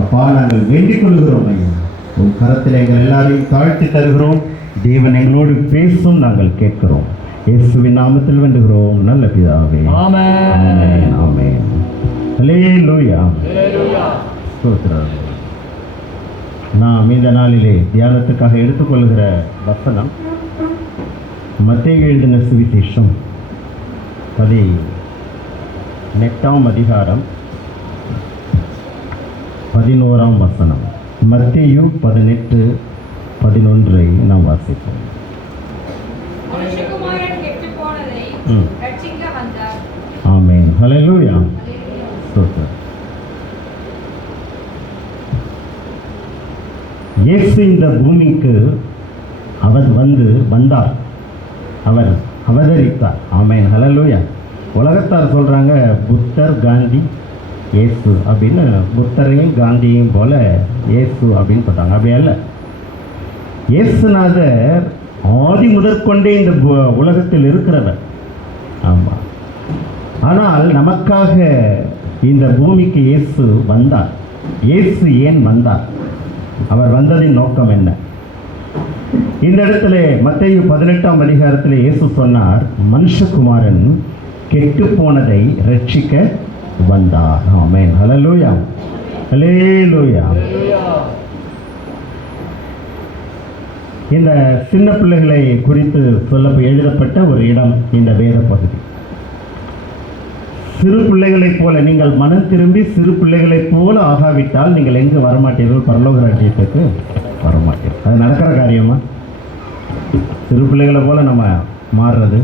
அப்பா நாங்கள் வேண்டிக் கொள்கிறோம் ஐயா. உன் கரத்தில் எங்கள் எல்லாரையும் தாழ்த்தி தருகிறோம். தேவன் எங்களோடு பேசும், நாங்கள் கேட்கிறோம். இயேசுவின் நாமத்தில் வேண்டுகிறோம் நல்ல பிதாவே. ஆமென். ஆமென். ஹல்லேலூயா. ஸ்தோத்திரம். நாம் இந்த நாளிலே தியானத்துக்காக எடுத்துக்கொள்கிற வசனம் மத்தேயு எழுதின சுவிசேஷம் 18ஆம் அதிகாரம் 11ஆம் வசனம். மத்தேயு 18:11 நாம் வாசிப்போம். ஆமென். ஹல்லேலூயா. ஸ்தோத்திரம். இயேசு இந்த பூமிக்கு அவர் வந்தார், அவர் அவதரித்தார். ஆமென். ஹல்லேலூயா. உலகத்தார் சொல்கிறாங்க புத்தர், காந்தி, இயேசு அப்படின்னு. புத்தரையும் காந்தியையும் போல இயேசு அப்படின்னு சொல்கிறாங்க. அப்படி அல்ல. இயேசுநாதர் ஆதி முதற்கொண்டே இந்த உலகத்தில் இருக்கிறவர். ஆமாம். ஆனால் நமக்காக இந்த பூமிக்கு இயேசு வந்தார். இயேசு ஏன் வந்தார்? அவர் வந்ததின் நோக்கம் என்ன? இந்த இடத்துல மத்தேயு 18ஆம் அதிகாரத்தில் இயேசு சொன்னார், மனுஷகுமாரன் கெட்டு போனதை ரட்சிக்க வந்தார். ஆமென். ஹல்லேலூயா. ஹல்லேலூயா. இந்த சின்ன பிள்ளைகளை குறித்து எழுதப்பட்ட ஒரு இடம் இந்த வேத பகுதி. சிறு பிள்ளைகளைப் போல நீங்கள் மனம் திரும்பி சிறு பிள்ளைகளைப் போல ஆகாவிட்டால் நீங்கள் எங்கு வரமாட்டீர்கள்? பரலோக ராஜ்யத்துக்கு வரமாட்டீர்கள். அது நடக்கிற காரியமா? சிறு பிள்ளைகளை போல நம்ம மாறுறது,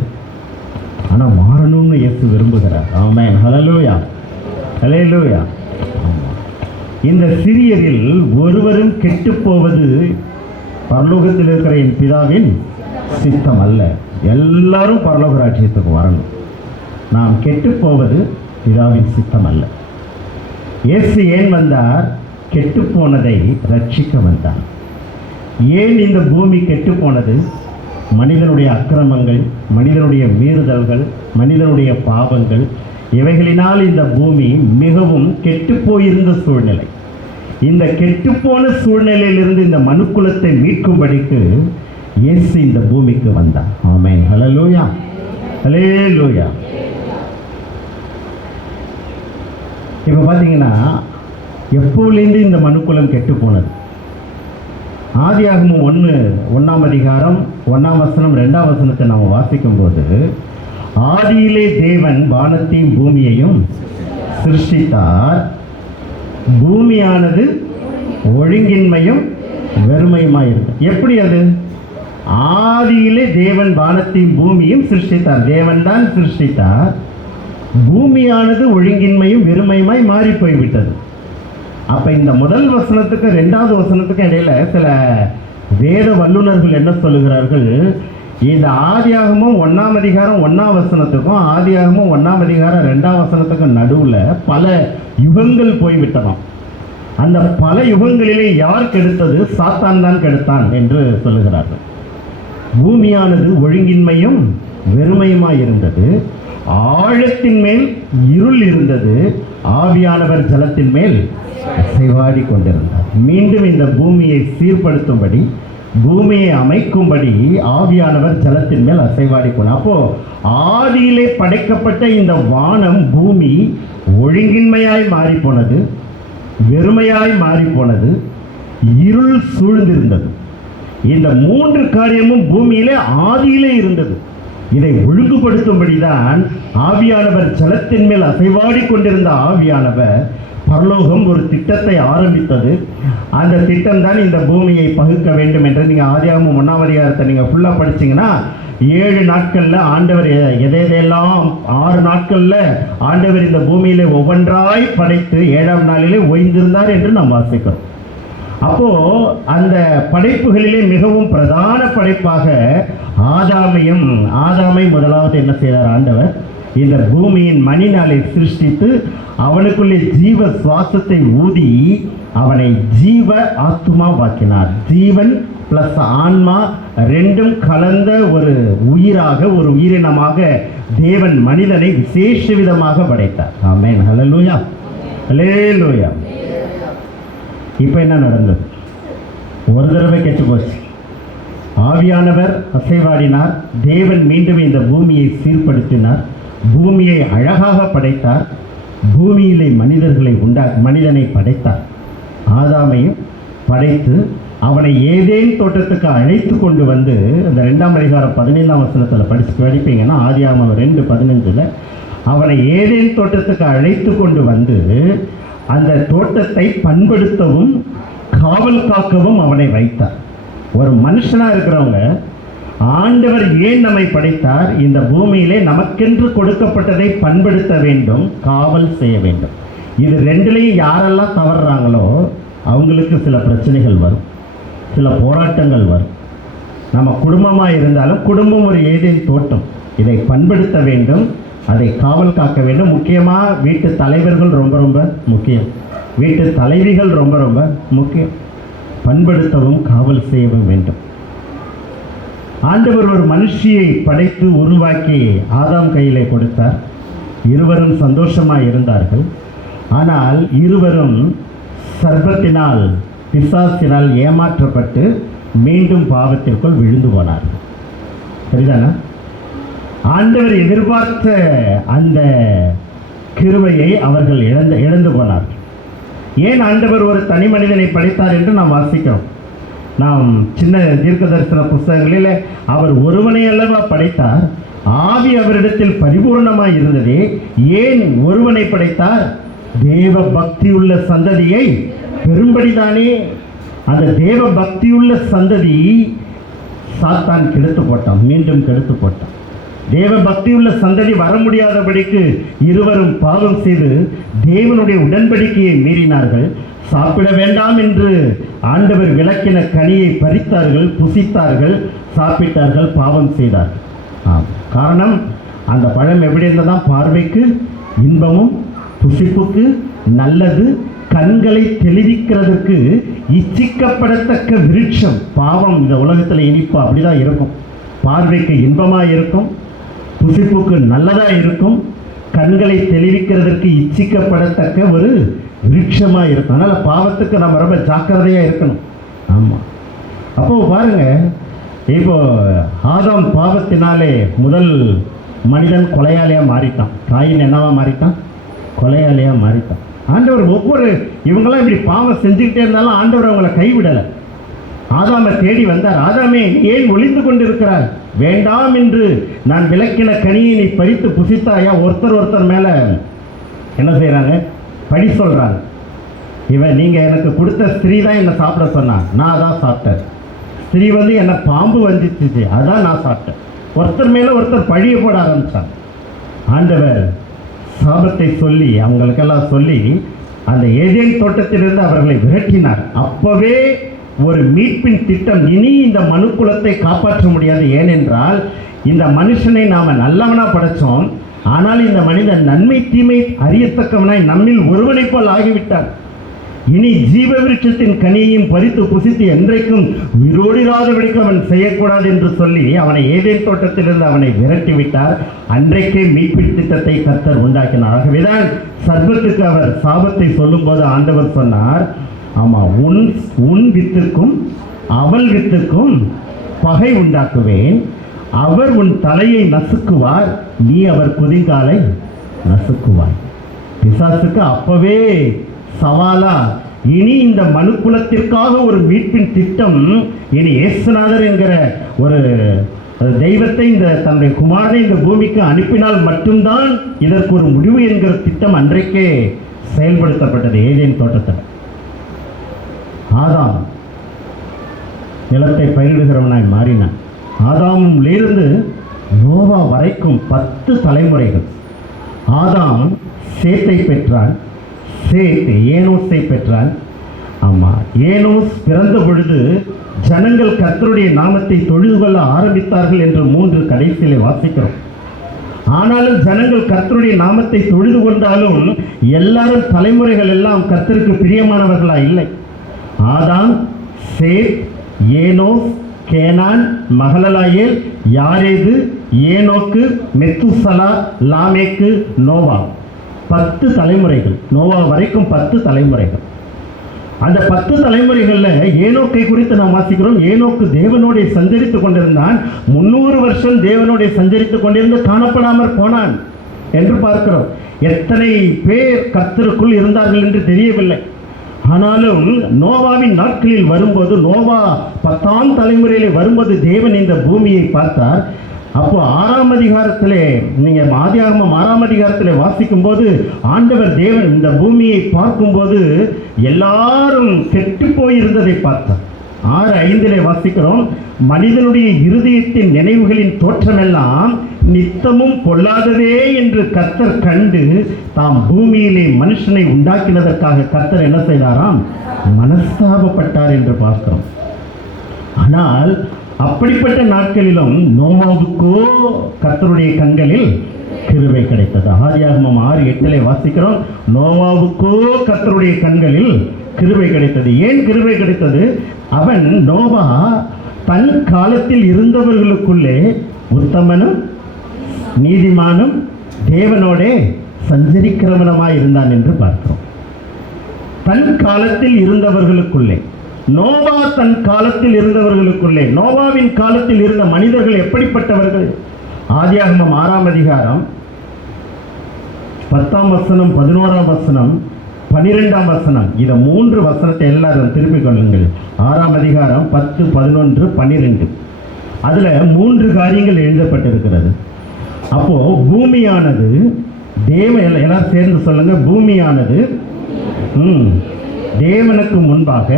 ஆனால் மாறணும்னு இயேசு விரும்புகிறார். ஆமென். ஹல்லேலூயா. ஹல்லேலூயா. இந்த சிறியரில் ஒருவரும் கெட்டுப்போவது பரலோகத்தில் இருக்கிற என் பிதாவின் சித்தம் அல்ல. எல்லாரும் பரலோக ராஜ்யத்துக்கு வரணும். நாம் கெட்டுப்போவது பிதாவின் சித்தம் அல்ல. இயேசு ஏன் வந்தார்? கெட்டுப்போனதை ரட்சிக்க வந்தார். ஏன் இந்த பூமி கெட்டுப்போனது? மனிதனுடைய அக்கிரமங்கள், மனிதனுடைய மீறுதல்கள், மனிதனுடைய பாவங்கள், இவைகளினால் இந்த பூமி மிகவும் கெட்டுப்போயிருந்த சூழ்நிலை. இந்த கெட்டுப்போன சூழ்நிலையிலிருந்து இந்த மனுக்குலத்தை மீட்கும்படிக்கு இயேசு இந்த பூமிக்கு வந்தார். ஆமென். ஹல்லேலூயா. ஹல்லேலூயா. இப்போ பார்த்தீங்கன்னா எப்போலேருந்து இந்த மனுக்குலம் கெட்டு போனது? ஆதியாகமம் 1ஆம் அதிகாரம் 1ஆம் வசனம் 2ஆம் வசனத்தை நாம் வாசிக்கும்போது, ஆதியிலே தேவன் வானத்தையும் பூமியையும் சிருஷ்டித்தார், பூமியானது ஒழுங்கின்மையும் வெறுமையுமாயிருந்தது. எப்படி அது? ஆதியிலே தேவன் வானத்தையும் பூமியும் சிருஷ்டித்தார். தேவன் தான் சிருஷ்டித்தார். பூமியானது ஒழுங்கின்மையும் வெறுமையுமாய் மாறி போய்விட்டது. அப்ப இந்த முதல் வசனத்துக்கு 2வது வசனத்துக்கு இடையில சில வேத வல்லுநர்கள் என்ன சொல்லுகிறார்கள்? இந்த ஆதியாகமம் 1ஆம் அதிகாரம் 1ஆம் வசனத்துக்கும் ஆதியாகமம் 1ஆம் அதிகாரம் 2ஆம் வசனத்துக்கும் நடுவில் பல யுகங்கள் போய்விட்டதாம். அந்த பல யுகங்களிலே யார் கெடுத்தது? சாத்தான் தான் கெடுத்தான் என்று சொல்லுகிறார்கள். பூமியானது ஒழுங்கின்மையும் வெறுமையுமாய் இருந்தது, ஆழத்தின் மேல் இருள் இருந்தது, ஆவியானவர் ஜலத்தின் மேல் அசைவாடி கொண்டிருந்தார். மீண்டும் இந்த பூமியை சீர்படுத்தும்படி, பூமியை அமைக்கும்படி ஆவியானவர் ஜலத்தின் மேல் அசைவாடி கொண்டார். அப்போ ஆதியிலே படைக்கப்பட்ட இந்த வானம், பூமி ஒழுங்கின்மையாய் மாறி போனது, வெறுமையாய் மாறி போனது, இருள் சூழ்ந்திருந்தது. இந்த 3 காரியமும் பூமியிலே ஆதியிலே இருந்தது. இதை ஒழுங்குபடுத்தும்படிதான் ஆவியானவர் ஜலத்தின் மேல் அசைவாடி கொண்டிருந்த ஆவியானவர் பரலோகம் ஒரு திட்டத்தை ஆரம்பித்தது. அந்த திட்டம் தான் இந்த பூமியை பகுக்க வேண்டும் என்று. நீங்கள் ஆதியாகமம் 1ஆம் அதிகாரத்தை நீங்கள் ஃபுல்லாக படிச்சிங்கன்னா 7 நாட்களில் ஆண்டவர் எதையெல்லாம் 6 நாட்களில் ஆண்டவர் இந்த பூமியிலே ஒவ்வொன்றாய் படைத்து 7ஆம் நாளிலே ஓய்ந்திருந்தார் என்று நாம் வாசிக்கிறோம். அப்போ அந்த படைப்புகளிலே மிகவும் பிரதான படைப்பாக ஆதாமை முதலாவது என்ன செய்தார்? ஆண்டவர் இந்த பூமியின் மணிநாளை சிருஷ்டித்து அவனுக்குள்ளே ஜீவ சுவாசத்தை ஊதி அவனை ஜீவ ஆத்துமா வாக்கினார். ஜீவன் பிளஸ் ஆன்மா ரெண்டும் கலந்த ஒரு உயிராக, ஒரு உயிரினமாக தேவன் மனிதனை விசேஷ விதமாக படைத்தார். ஆமென். ஹல்லேலூயா. ஹல்லேலூயா. இப்போ என்ன நடந்தது? ஒரு தடவை கெட்டு போச்சு. ஆவியானவர் அசைவாடினார். தேவன் மீண்டும் இந்த பூமியை சீர்படுத்தினார். பூமியை அழகாக படைத்தார். பூமியிலே மனிதனை படைத்தார். ஆதாமையும் படைத்து அவனை ஏதேன் தோட்டத்துக்கு அழைத்து கொண்டு வந்து, அந்த 2ஆம் அதிகாரம் 15ஆம் வசனத்தில் படிப்பீங்கன்னா, ஆதியாகமம் 2:15 அவனை ஏதேன் தோட்டத்துக்கு அழைத்து கொண்டு வந்து அந்த தோட்டத்தை பண்படுத்தவும் காவல் காக்கவும் அவனை வைத்தார். ஒரு மனுஷனாக இருக்கிறவங்க, ஆண்டவர் ஏன் நம்மை படைத்தார்? இந்த பூமியிலே நமக்கென்று கொடுக்கப்பட்டதை பண்படுத்த வேண்டும், காவல் செய்ய வேண்டும். இது ரெண்டுலேயும் யாரெல்லாம் தவறுறாங்களோ அவங்களுக்கு சில பிரச்சனைகள் வரும், சில போராட்டங்கள் வரும். நம்ம குடும்பமாக இருந்தாலும் குடும்பம் ஒரு ஏதேன் தோட்டம். இதை பண்படுத்த வேண்டும், அதை காவல் காக்க வேண்டும். முக்கியமாக வீட்டு தலைவர்கள் ரொம்ப ரொம்ப முக்கியம், வீட்டு தலைவிகள் ரொம்ப ரொம்ப முக்கியம். பண்படுத்தவும் காவல் செய்யவும் வேண்டும். ஆண்டவர் ஒரு மனுஷியை படைத்து உருவாக்கி ஆதாம் கையிலே கொடுத்தார். இருவரும் சந்தோஷமாக இருந்தார்கள். ஆனால் இருவரும் சர்ப்பத்தினால், பிசாசினால் ஏமாற்றப்பட்டு மீண்டும் பாவத்திற்குள் விழுந்து போனார்கள். சரிதானா? ஆண்டவர் எதிர்பார்த்த அந்த கிருபையை அவர்கள் இழந்து போனார்கள். ஏன் ஆண்டவர் ஒரு தனி மனிதனை படைத்தார் என்று நாம் வாசிக்கிறோம். நாம் சின்ன தீர்க்க தரிசன புஸ்தகங்களில் அவர் ஒருவனை அல்லவா படைத்தார், ஆவி அவரிடத்தில் பரிபூர்ணமாய் இருந்ததே. ஏன் ஒருவனை படைத்தார்? தேவ பக்தியுள்ள சந்ததியை பெரும்படிதானே. அந்த தேவ பக்தியுள்ள சந்ததி சாத்தான் கெடுத்து போட்டான், மீண்டும் கெடுத்து போட்டான். தேவ பக்தியுள்ள சந்ததி வர முடியாதபடிக்கு இருவரும் பாவம் செய்து தேவனுடைய உடன்படிக்கையை மீறினார்கள். சாப்பிட வேண்டாம் என்று ஆண்டவர் விலக்கின கனியை பறித்தார்கள், புசித்தார்கள், சாப்பிட்டார்கள், பாவம் செய்தார்கள். காரணம், அந்த பழம் எப்படி இருந்ததான்? பார்வைக்கு இன்பமும் புசிப்புக்கு நல்லது, கண்களை தெளிவிக்கிறதுக்கு இச்சிக்கப்படத்தக்க விருட்சம். பாவம் இந்த உலகத்தில் இனிப்பு அப்படிதான் இருக்கும். பார்வைக்கு இன்பமாக இருக்கும், புசிப்புக்கு நல்லதாக இருக்கும், கண்களை தெளிவிக்கிறதற்கு இச்சிக்கப்படத்தக்க ஒரு விருட்சமாக இருக்கும். அதனால் பாவத்துக்கு நம்ம ரொம்ப ஜாக்கிரதையாக இருக்கணும். ஆமாம். அப்போது பாருங்கள், இப்போ ஆதாம் பாவத்தினாலே முதல் மனிதன் கொலையாளியாக மாறிட்டான். காயின் என்னவா மாறிட்டான்? கொலையாளியாக மாறிட்டான். ஆண்டவர் இவங்களாம் இப்படி பாவம் செஞ்சுக்கிட்டே இருந்தாலும் ஆண்டவர் அவங்கள கைவிடலை. ஆதாமை தேடி வந்தார். ஆதாமே, ஏன் ஒளிந்து கொண்டிருக்கிறாய்? வேண்டாம் என்று நான் விலக்கின கனியை நீ பறித்து புசித்தாயா? ஒருத்தர் மேலே என்ன செய்கிறாங்க? படி சொல்கிறாங்க. இவன், நீங்கள் எனக்கு கொடுத்த ஸ்திரீ தான் என்னை சாப்பிட சொன்னான், நான் அதான் சாப்பிட்டேன். ஸ்திரீ என்னை பாம்பு வந்துச்சு, அதான் நான் சாப்பிட்டேன். ஒருத்தர் மேலே ஒருத்தர் பழிய போட ஆரம்பித்தாங்க. ஆண்டவர் சாபத்தை சொல்லி அவங்களுக்கெல்லாம் சொல்லி அந்த ஏதேன் தோட்டத்திலிருந்து அவர்களை விரட்டினார். அப்போவே ஒரு மீட்பின் திட்டம். இனி இந்த மனுக்குலத்தை காப்பாற்ற முடியாது. ஏனென்றால் இந்த மனுஷனை நாம் நல்லவனா படைத்தோம், ஆனால் இந்த மனிதன் நன்மை தீமை அறியத்தக்கவனாய் நம்மில் ஒருவனை போல் ஆகிவிட்டான். இனி ஜீவ விருட்சத்தின் கனியையும் பறித்து புசித்து என்றைக்கும் உயிரோடிராதபடிக்கு அவன் செய்யக்கூடாது என்று சொல்லி அவனை ஏதேன் தோட்டத்திலிருந்து அவனை விரட்டி விட்டார். அன்றைக்கே மீட்பின் திட்டத்தை கர்த்தர் உண்டாக்கினார். ஆகவேதான் சர்ப்பத்துக்கு அவர் சாபத்தை சொல்லும்போது ஆண்டவர் சொன்னார், ஆமாம், உன் வித்துக்கும் அவள் வித்துக்கும் பகை உண்டாக்குவேன். அவர் உன் தலையை நசுக்குவார், நீ அவர் குதிங்காலை நசுக்குவார். பிசாசுக்கு அப்பவே சவாலா, இனி இந்த மனுக்குலத்திற்காக ஒரு மீட்பின் திட்டம், இனி இயேசுநாதர் என்கிற ஒரு தெய்வத்தை தன்னுடைய குமாரனை இந்த பூமிக்கு அனுப்பினால் மட்டும்தான் இதற்கு ஒரு முடிவு என்கிற திட்டம் அன்றைக்கே செயல்படுத்தப்பட்டது. ஏதேன் தோட்டத்தில் ஆதாம் நிலத்தை பயிரிடுகிறவனாய் மாறினான். ஆதாமிலிருந்து நோவா வரைக்கும் 10 தலைமுறைகள். ஆதாம் சேத்தை பெற்றான், சேத் ஏனோஸை பெற்றான். ஆமாம், ஏனோஸ் பிறந்த பொழுது ஜனங்கள் கர்த்தருடைய நாமத்தை தொழுது கொள்ள ஆரம்பித்தார்கள் என்று 3 கடைசியிலே வாசிக்கிறோம். ஆனாலும் ஜனங்கள் கர்த்தருடைய நாமத்தை தொழுது கொண்டாலும் எல்லாரும் தலைமுறைகள் எல்லாம் கர்த்தருக்கு பிரியமானவர்களா இல்லை. ஆதாம், சேத், ஏனோஸ், கேனான், மகலலாயேல், யாரேது, ஏனோக்கு, மெத்துசலா, லாமேக்கு, நோவா. 10 தலைமுறைகள். நோவா வரைக்கும் 10 தலைமுறைகள். அந்த 10 தலைமுறைகளில் ஏனோக்கை குறித்து நாம் வாசிக்கிறோம். ஏனோக்கு தேவனோட சஞ்சரித்துக் கொண்டிருந்தான். 300 வருஷம் தேவனோட சஞ்சரித்துக் கொண்டிருந்து காணப்படாமற் போனான் என்று பார்க்கிறோம். எத்தனை பேர் கர்த்தருக்குள் இருந்தார்கள் என்று தெரியவில்லை. ஆனாலும் நோவாவின் நாட்களில் வரும்போது, நோவா 10ஆம் தலைமுறையிலே வரும்போது தேவன் இந்த பூமியை பார்த்தார். அப்போ 6ஆம் அதிகாரத்திலே, நீங்கள் ஆதியாகமம் 6ஆம் அதிகாரத்திலே வாசிக்கும் போது ஆண்டவர் தேவன் இந்த பூமியை பார்க்கும்போது எல்லாரும் கெட்டு போயிருந்ததை பார்த்தார். 6:5 வாசிக்கிறோம், மனிதனுடைய இருதயத்தின் நினைவுகளின் தோற்றமெல்லாம் நித்தமும் பொல்லாததே என்று கர்த்தர் கண்டு தாம் பூமியிலே மனுஷனை உண்டாக்கினதற்காக கர்த்தர் என்ன செய்தாராம்? மனஸ்தாபப்பட்டார் என்று பார்க்கிறோம். ஆனால் அப்படிப்பட்ட நாட்களிலும் நோவாவுக்கோ கர்த்தருடைய கண்களில் கிருபை கிடைத்தது. ஆதியாகமம் 6:8 வாசிக்கிறோம், நோவாவுக்கோ கர்த்தருடைய கண்களில் கிருபை கிடைத்தது. ஏன் கிருபை கிடைத்தது? அவன் நோவா தன் காலத்தில் இருந்தவர்களுக்குள்ளே உத்தமனும் நீதிமானும் தேவனோட சஞ்சரிக்கிறவனமாய் இருந்தான் என்று பார்க்கிறோம். தன் காலத்தில் இருந்தவர்களுக்குள்ளே, நோவா தன் காலத்தில் இருந்தவர்களுக்குள்ளே, நோவாவின் காலத்தில் இருந்த மனிதர்கள் எப்படிப்பட்டவர்கள்? ஆதியாகமம் 6ஆம் அதிகாரம் 10ஆம் வசனம், 11ஆம் வசனம், 12ஆம் வசனம், இந்த 3 வசனத்தை எல்லாரும் திருப்பிக் கொள்ளுங்கள். 6ஆம் அதிகாரம் 10, 11, 12. அதுல 3 காரியங்கள் எழுதப்பட்டிருக்கிறது. அப்போ பூமியானது எல்லாரும் சேர்ந்து சொல்லுங்க, பூமியானது தேவனுக்கு முன்பாக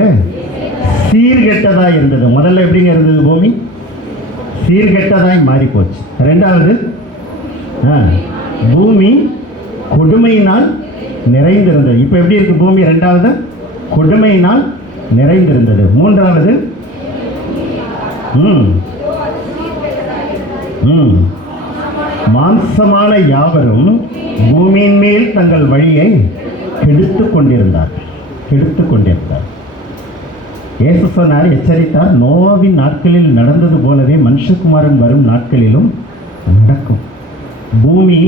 சீர்கெட்டதாய் இருந்தது. முதல்ல எப்படிங்க இருந்தது? பூமி சீர்கெட்டதாய் மாறி போச்சு. 2வது, பூமி கொடுமையினால் நிறைந்திருந்தது. இப்போ எப்படி இருக்கு பூமி? 2வது, கொடுமையினால் நிறைந்திருந்தது. 3வது, மாம்சமான யாவரும் பூமியின் மேல் தங்கள் வழியை கெடுத்து கொண்டிருந்தார். இயேசு சொன்னார், எச்சரித்தார், நோவாவின் நாட்களில் நடந்தது போலவே மனுஷகுமாரன் வரும் நாட்களிலும் நடக்கும். பூமி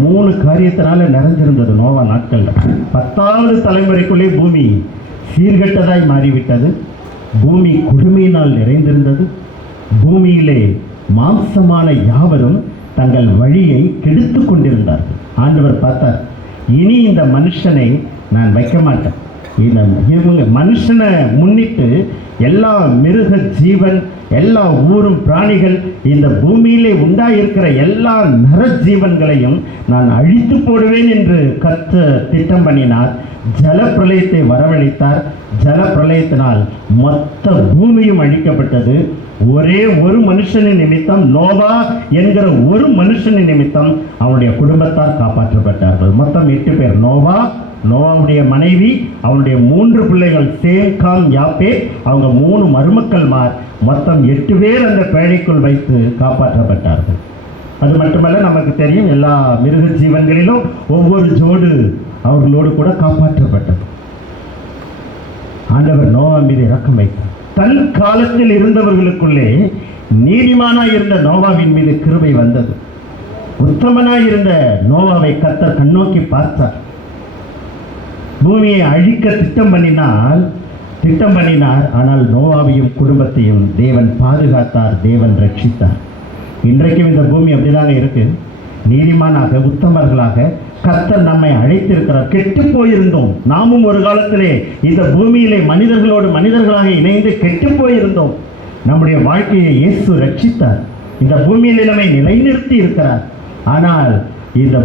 3 காரியத்தினால நிறைஞ்சிருந்தது நோவா நாட்களில். 10வது தலைமுறைக்குள்ளே பூமி சீர்கெட்டதாய் மாறிவிட்டது. பூமி கொடுமையினால் நிறைந்திருந்தது. பூமியிலே மாம்சமான யாவரும் தங்கள் வழியை கெடுத்து கொண்டிருந்தார்கள். ஆண்டவர் பார்த்தார், இனி இந்த மனுஷனை நான் வைக்க மாட்டேன். இவங்க மனுஷனை முன்னிட்டு எல்லா மிருக ஜீவன், எல்லா ஊரும் பிராணிகள், இந்த பூமியிலே உண்டாயிருக்கிற எல்லா நரஜீவன்களையும் நான் அழித்து போடுவேன் என்று கர்த்தர் திட்டம் பண்ணினார். ஜலப்பிரளயத்தை வரவழைத்தார். ஜலப்பிரளயத்தினால் மொத்த பூமியும் அழிக்கப்பட்டது. ஒரே ஒரு மனுஷனின் நிமித்தம், நோவா என்கிற ஒரு மனுஷனின் நிமித்தம் அவனுடைய குடும்பத்தார் காப்பாற்றப்பட்டார்கள். மொத்தம் 8 பேர். நோவாவுடைய மனைவி, அவனுடைய 3 பிள்ளைகள் சேம், காம், யாப்பேத், அவங்க 3 மருமக்கள்மார், மொத்தம் 8 பேர் அந்த பேழைக்குள் வைத்து காப்பாற்றப்பட்டார்கள். அது மட்டுமல்ல, நமக்கு தெரியும் எல்லா மிருக ஜீவன்களிலும் ஒவ்வொரு ஜோடு அவர்களோடு கூட காப்பாற்றப்பட்டது. ஆண்டவர் நோவா மீது இரக்கம் வைத்தார். தன் காலத்தில் இருந்தவர்களுக்குள்ளே நீதிமானாய் இருந்த நோவாவின் மீது கிருபை வந்தது. உத்தமனாய் இருந்த நோவாவை கர்த்தர் கண்ணோக்கி பார்த்தார். பூமியை அழிக்க திட்டம் பண்ணினார். ஆனால் நோவாவையும் குடும்பத்தையும் தேவன் பாதுகாத்தார், தேவன் ரட்சித்தார். இன்றைக்கும் இந்த பூமி அப்படிதாங்க இருக்கு. நீதிமானாக, உத்தமர்களாக கர்த்தர் நம்மை அழைத்திருக்கிறார். கெட்டு போயிருந்தோம். நாமும் ஒரு காலத்திலே இந்த பூமியிலே மனிதர்களோடு மனிதர்களாக இணைந்து கெட்டு போயிருந்தோம். நம்முடைய வாழ்க்கையை இயேசு ரட்சித்தார். இந்த பூமியிலே நம்மை நிலைநிறுத்தி இருக்கிறார். ஆனால் இந்த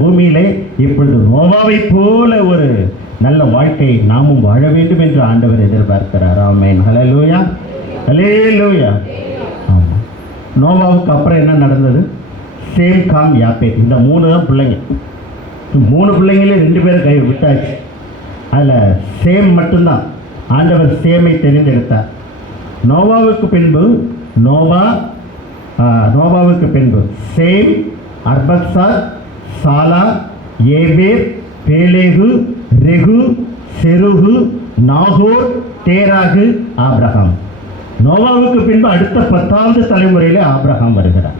பூமியிலே இப்பொழுது நோவாவை போல ஒரு நல்ல வாழ்க்கையை நாமும் வாழ வேண்டும் என்று ஆண்டவர் எதிர்பார்க்கிறார். ஆமென். ஹல்லேலூயா, ஹல்லேலூயா. ஆமாம். நோவாவுக்கு அப்புறம் என்ன நடந்தது? சேம், காம், யாப்பேத், இந்த 3 தான் பிள்ளைங்க. 3 பிள்ளைங்களே 2 பேரை கை விட்டாச்சு. அதில் சேம் மட்டும்தான். ஆண்டவர் சேமை தெரிந்தெடுத்தார். நோவாவுக்கு பின்பு சேம், அர்பக்சாத், சாலா, ஏபேர், பேலேகு, ரெகு, செருகு, நாகோர், தேராகு, ஆபிரகாம். நோவாவுக்கு பின்பு அடுத்த 10வது தலைமுறையிலே ஆபிரகாம் வருகிறார்.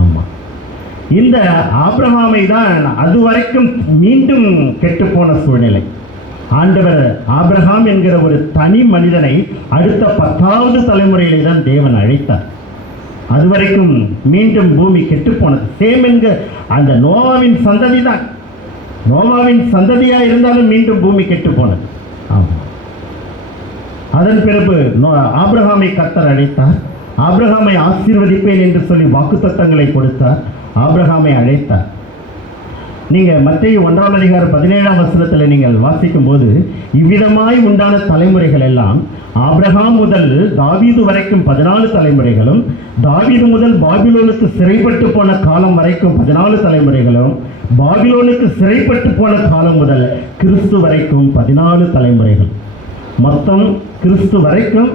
ஆமாம். இந்த ஆபிரகாமை தான் அதுவரைக்கும் மீண்டும் கெட்டுப்போன சூழ்நிலை. ஆண்டவர் ஆபிரகாம் என்கிற ஒரு தனி மனிதனை அடுத்த 10வது தலைமுறையிலே தான் தேவன் அழைத்தார். அதுவரைக்கும் மீண்டும் பூமி கெட்டு போனது. சேம் என்கிற அந்த நோவாவின் சந்ததி தான். நோவாவின் சந்ததியாக இருந்தாலும் மீண்டும் பூமி கெட்டு போனது. ஆமாம். அதன் பிறகு ஆபிரகாமை கர்த்தர் அழைத்தார். ஆபிரகாமை ஆசீர்வதிப்பேன் என்று சொல்லி வாக்குத்தத்தங்களை கொடுத்தார். ஆபிரகாமை அழைத்தார். நீங்கள் மத்தேயு 1ஆம் அதிகாரம் 17ஆம் வசனத்தில் நீங்கள் வாசிக்கும் போது இவ்விதமாய் உண்டான தலைமுறைகள் எல்லாம் ஆபிரகாம் முதல் தாவீது வரைக்கும் 14 தலைமுறைகளும், தாவீது முதல் பாபிலோனுக்கு சிறைப்பட்டு போன காலம் வரைக்கும் 14 தலைமுறைகளும், பாபிலோனுக்கு சிறைப்பட்டு போன காலம் முதல் கிறிஸ்து வரைக்கும் 14 தலைமுறைகள். மொத்தம் கிறிஸ்து வரைக்கும்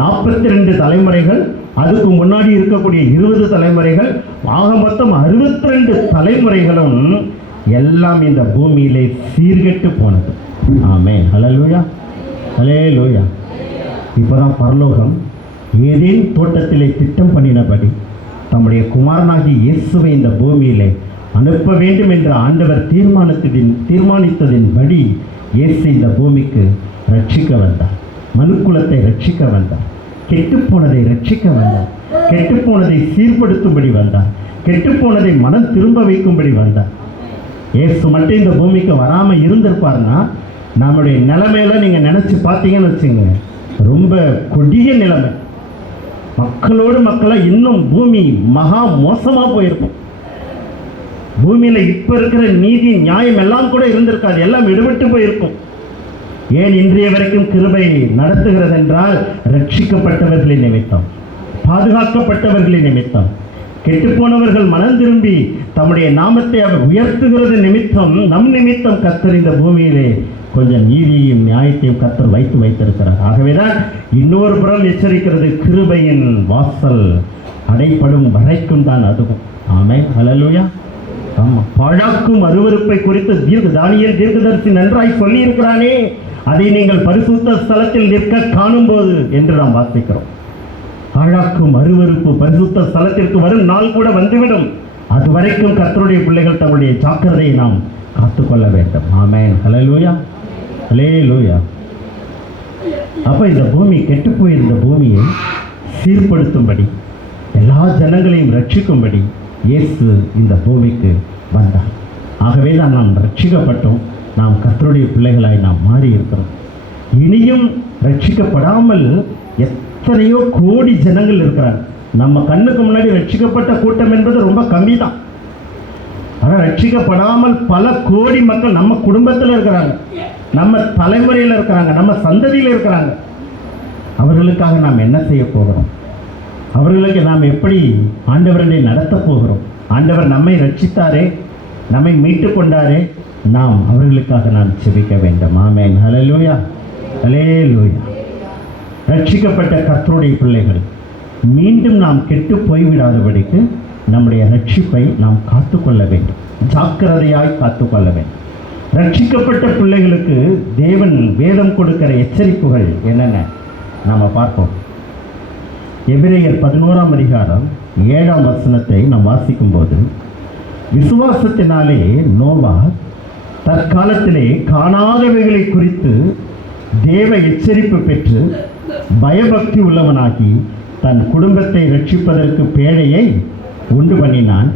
42 தலைமுறைகள், அதுக்கு முன்னாடி இருக்கக்கூடிய 20 தலைமுறைகள், ஆக மொத்தம் 62 தலைமுறைகளும் எல்லாம் இந்த பூமியிலே சீர்கெட்டு போனது. ஆமென். ஹல்லேலூயா, ஹல்லேலூயா. இப்போதான் பரலோகம் ஏதேன் தோட்டத்திலே திட்டம் பண்ணினபடி தம்முடைய குமாரனாகி இயேசுவை இந்த பூமியிலே அனுப்ப வேண்டும் என்ற ஆண்டவர் தீர்மானித்ததின்படி இயேசு இந்த பூமிக்கு ரட்சிக்க வந்தார். மனுக்குலத்தை ரட்சிக்க வந்தார். கெட்டுப்போனதை ரட்சிக்க வந்தார். கெட்டுப்போனதை சீர்படுத்தும்படி வந்தார். கெட்டுப்போனதை மனம் திரும்ப வைக்கும்படி வந்தார். இயேசு மட்டும் இந்த பூமிக்கு வராமல் இருந்திருப்பார்னா நம்முடைய நிலைமையில நீங்கள் நினச்சி பார்த்தீங்கன்னு வச்சுங்க, ரொம்ப கொடிய நிலைமை. மக்களோடு மக்களாக இன்னும் பூமி மகா மோசமாக போயிருக்கும். பூமியில் இப்போ இருக்கிற நீதி நியாயம் எல்லாம் கூட இருந்திருக்காது, எல்லாம் விடுபட்டு போயிருக்கும். ஏன் இன்றைய வரைக்கும் கிருபை நடத்துகிறது என்றால் ரட்சிக்கப்பட்டவர்களின் நிமித்தம், பாதுகாக்கப்பட்டவர்களின் நிமித்தம், கெட்டுப்போனவர்கள் மனம் திரும்பி தம்முடைய நாமத்தை அவர் உயர்த்துகிறது நிமித்தம், நம் நிமித்தம் கர்த்தர் இந்த பூமியிலே கொஞ்சம் நீதியையும் நியாயத்தையும் கர்த்தர் வைத்திருக்கிறார். ஆகவேதான் இன்னொரு புறம் எச்சரிக்கிறது, கிருபையின் வாசல் அடைப்படும் வரைக்கும் தான் அதுவும். ஆமென். ஹல்லேலூயா. ஆமாம். பாழாக்கும் அருவருப்பை குறித்து தானியேல் தீர்க்கதரிசி நன்றாய் சொல்லி இருக்கிறானே, அதை நீங்கள் பரிசுத்த ஸ்தலத்தில் நிற்க காணும்போது என்று நாம் வாசிக்கிறோம். பாழாக்கும் அருவருப்பு பரிசுத்த ஸ்தலத்திற்கு வரும் நாள் கூட வந்துவிடும். அதுவரைக்கும் கர்த்தருடைய பிள்ளைகள் தங்களுடைய ஜாக்கிரதையை நாம் காத்துக்கொள்ள வேண்டும். ஆமென். ஹல்லேலூயா, ஹல்லேலூயா. அப்போ இந்த பூமி கெட்டு போயிருந்த பூமியை சீர்படுத்தும்படி, எல்லா ஜனங்களையும் ரட்சிக்கும்படி இயேசு இந்த பூமிக்கு வந்தார். ஆகவே தான் நாம் ரட்சிக்கப்பட்டோம். நாம் கர்த்தருடைய பிள்ளைகளாய் நாம் மாறி இருக்கிறோம். இனியும் ரட்சிக்கப்படாமல் எத்தனையோ கோடி ஜனங்கள் இருக்கிறாங்க. நம்ம கண்ணுக்கு முன்னாடி ரட்சிக்கப்பட்ட கூட்டம் என்பது ரொம்ப கம்மி தான். ஆனால் ரட்சிக்கப்படாமல் பல கோடி மக்கள் நம்ம குடும்பத்தில் இருக்கிறாங்க, நம்ம தலைமுறையில் இருக்கிறாங்க, நம்ம சந்ததியில் இருக்கிறாங்க. அவர்களுக்காக நாம் என்ன செய்ய போகிறோம்? அவர்களுக்கு நாம் எப்படி ஆண்டவரை நடத்த போகிறோம்? ஆண்டவர் நம்மை ரட்சித்தாரே, நம்மை மீட்டு கொண்டாரே, நாம் அவர்களுக்காக நாம் செபிக்க வேண்டும். ஆமென். ஹல்லேலூயா, ஹல்லேலூயா. ரட்சிக்கப்பட்ட கர்த்தருடைய பிள்ளைகள் மீண்டும் நாம் கெட்டு போய்விடாதபடிக்கு நம்முடைய ரட்சிப்பை நாம் காத்துக்கொள்ள வேண்டும், ஜாக்கிரதையாய் காத்துக்கொள்ள வேண்டும். ரட்சிக்கப்பட்ட பிள்ளைகளுக்கு தேவன் வேதம் கொடுக்கிற எச்சரிப்புகள் என்னென்ன நாம் பார்ப்போம். எபிரேயர் 11ஆம் அதிகாரம் 7ஆம் வசனத்தை நாம் வாசிக்கும்போது, விசுவாசத்தினாலே நோவா தற்காலத்திலே காணாதவைகளை குறித்து தேவ எச்சரிப்பு பெற்று பயபக்தி உள்ளவனாகி தன் குடும்பத்தை ரட்சிப்பதற்கு பேழையை உண்டு பண்ணினான்.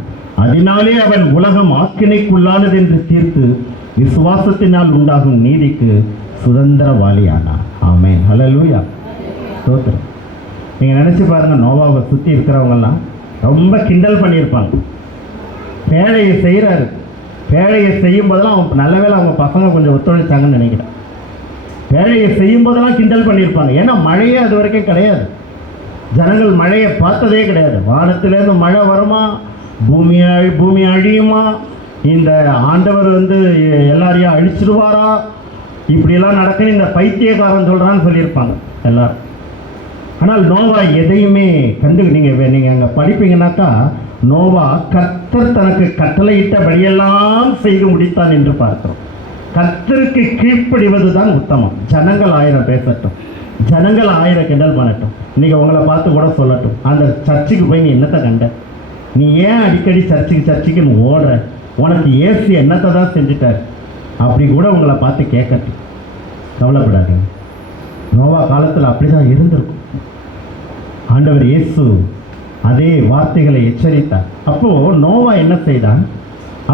அதனாலே அவன் உலகம் ஆக்கினைக்குள்ளானது என்று தீர்த்து விசுவாசத்தினால் உண்டாகும் நீதிக்கு சுதந்திரவாளியானான். ஆமென். ஹல்லேலூயா, ஸ்தோத்திரம். நீங்கள் நினச்சி பாருங்கள், நோவாவை சுற்றி இருக்கிறவங்கெல்லாம் ரொம்ப கிண்டல் பண்ணியிருப்பாங்க. பேழையை செய்கிறாரு, பேழையை செய்யும் போதெல்லாம் அவங்க நல்ல வேளை அவங்க பசங்க கொஞ்சம் ஒத்துழைச்சாங்கன்னு நினைக்கிறேன். பேழையை செய்யும் போதெல்லாம் கிண்டல் பண்ணியிருப்பாங்க. ஏன்னா மழையே அது வரைக்கும் கிடையாது, ஜனங்கள் மழையை பார்த்ததே கிடையாது. வானத்திலேருந்து மழை வருமா, பூமி அழியுமா, இந்த ஆண்டவர் எல்லாரையும் அழிச்சிடுவாரா, இப்படியெல்லாம் நடக்குன்னு இந்த பைத்தியக்காரன் சொல்கிறான்னு சொல்லியிருப்பாங்க எல்லாரும். ஆனால் நோவா எதையுமே நீங்கள் அங்கே படிப்பீங்கன்னாக்கா, நோவா கர்த்தர் தனக்கு கட்டளையிட்டபடியெல்லாம் செய்து முடித்தான் என்று பார்க்கிறோம். கர்த்தருக்கு கீழ்ப்படிவது தான் உத்தமம். ஜனங்கள் 1000 பேசட்டும், ஜனங்கள் 1000 கிண்டல் பண்ணட்டும், இன்றைக்கி உங்களை பார்த்து கூட சொல்லட்டும், அந்த சர்ச்சுக்கு போய் நீ என்னத்தை கண்ட, நீ ஏன் அடிக்கடி சர்ச்சுக்குன்னு ஓடுற, உனக்கு ஏசு என்னத்தை தான் செஞ்சுட்டார், அப்படி கூட உங்களை பார்த்து கேட்கட்டும். கவலைப்படாதீங்க. நோவா காலத்தில் அப்படிதான் இருந்திருக்கும். ஆண்டவர் இயேசு அதே வார்த்தைகளை எச்சரித்தார். அப்போ நோவா என்ன செய்தான்?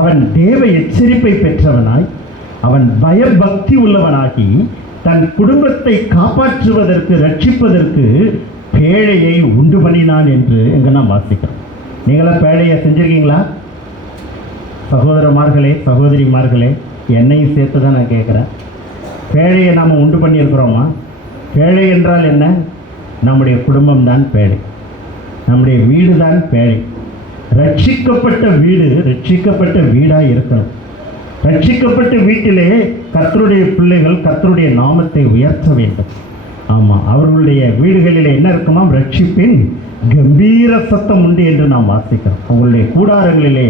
அவன் தேவ எச்சரிப்பை பெற்றவனாய், அவன் பயபக்தி உள்ளவனாகி தன் குடும்பத்தை காப்பாற்றுவதற்கு, ரட்சிப்பதற்கு பேழையை உண்டு பண்ணினான் என்று எங்க நாம் வாசிக்கிறோம். நீங்களாம் பேழையை செஞ்சிருக்கீங்களா? சகோதரமார்களே, சகோதரிமார்களே, என்னையும் சேர்த்து தான் நான் கேட்குறேன். பேழையை நாம் உண்டு பண்ணியிருக்கிறோமா? பேழை என்றால் என்ன? நம்முடைய குடும்பம் தான் பேழை, நம்முடைய வீடு தான் பேழை. ரட்சிக்கப்பட்ட வீடு ரட்சிக்கப்பட்ட வீடாக இருக்கணும். ரட்சிக்கப்பட்ட வீட்டிலே கர்த்தருடைய பிள்ளைகள் கர்த்தருடைய நாமத்தை உயர்த்த வேண்டும். ஆமாம், அவர்களுடைய வீடுகளில் என்ன இருக்குமாம்? ரட்சிப்பின் கம்பீர சத்தம் உண்டு என்று நாம் வாசிக்கிறோம். அவங்களுடைய கூடாரங்களிலே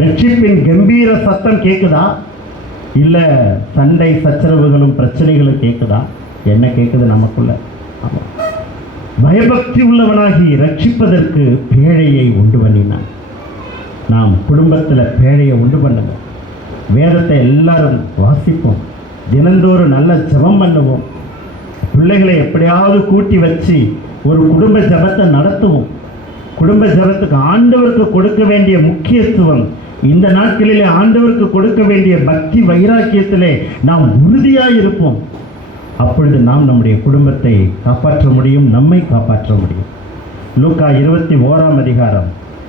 ரட்சிப்பின் கம்பீர சத்தம் கேட்குதா? இல்லை சண்டை சச்சரவுகளும் பிரச்சனைகளும் கேட்குதா? என்ன கேட்குது நமக்குள்ள? ஆமாம், பயபக்தி உள்ளவனாகி ரட்சிப்பதற்கு பேழையை உண்டு பண்ணினான். நாம் குடும்பத்தில் பேழையை உண்டு பண்ணுவோம். வேதத்தை எல்லாரும் வாசிப்போம். தினந்தோறும் நல்ல ஜெபம் பண்ணுவோம். பிள்ளைகளை எப்படியாவது கூட்டி வச்சு ஒரு குடும்ப ஜெபத்தை நடத்துவோம். குடும்ப ஜெபத்துக்கு ஆண்டவருக்கு கொடுக்க வேண்டிய முக்கியத்துவம், இந்த நாட்களிலே ஆண்டவருக்கு கொடுக்க வேண்டிய பக்தி வைராக்கியத்திலே நாம் உறுதியாக இருப்போம். அப்பொழுது நாம் நம்முடைய குடும்பத்தை காப்பாற்ற முடியும், நம்மை காப்பாற்ற முடியும். லூக்கா 21ஆம் அதிகாரம்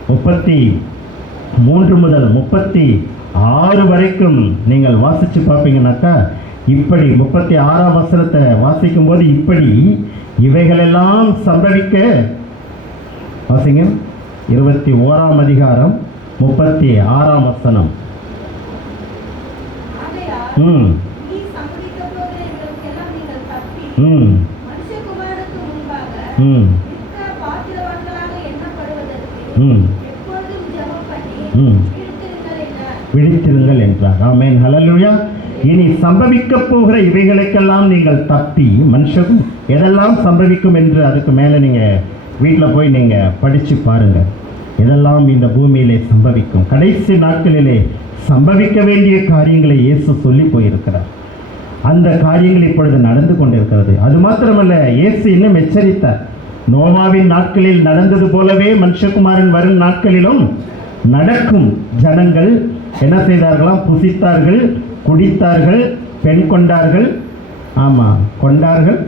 33 முதல் 36 வரைக்கும் நீங்கள் வாசித்து பார்ப்பீங்கன்னாக்கா, இப்படி 36ஆம் வசனத்தை வாசிக்கும் போது இப்படி இவைகளெல்லாம் சம்பவிக்க, வாசிங்க 21ஆம் அதிகாரம் 36ஆம் வசனம். விழித்திருங்கள் என்றார். ஆமென், ஹல்லேலூயா. இனி சம்பவிக்க போகிற இவைகளுக்கெல்லாம் நீங்கள் தப்பி, மனுஷனும் எதெல்லாம் சம்பவிக்கும் என்று அதுக்கு மேலே நீங்கள் வீட்டில் போய் நீங்கள் படித்து பாருங்கள். எதெல்லாம் இந்த பூமியிலே சம்பவிக்கும். கடைசி நாட்களிலே சம்பவிக்க வேண்டிய காரியங்களை இயேசு சொல்லி போயிருக்கிறார். அந்த காரியங்கள் இப்பொழுது நடந்து கொண்டிருக்கிறது. அது மாத்திரமல்ல, இயேசு இன்னும் எச்சரித்தார். நோவாவின் நாட்களில் நடந்தது போலவே மனுஷகுமாரன் வரும் நாட்களிலும் நடக்கும். ஜனங்கள் என்ன செய்தார்களாம்? புசித்தார்கள், குடித்தார்கள், பெண் கொண்டார்கள், ஆமாம் கொண்டார்கள்,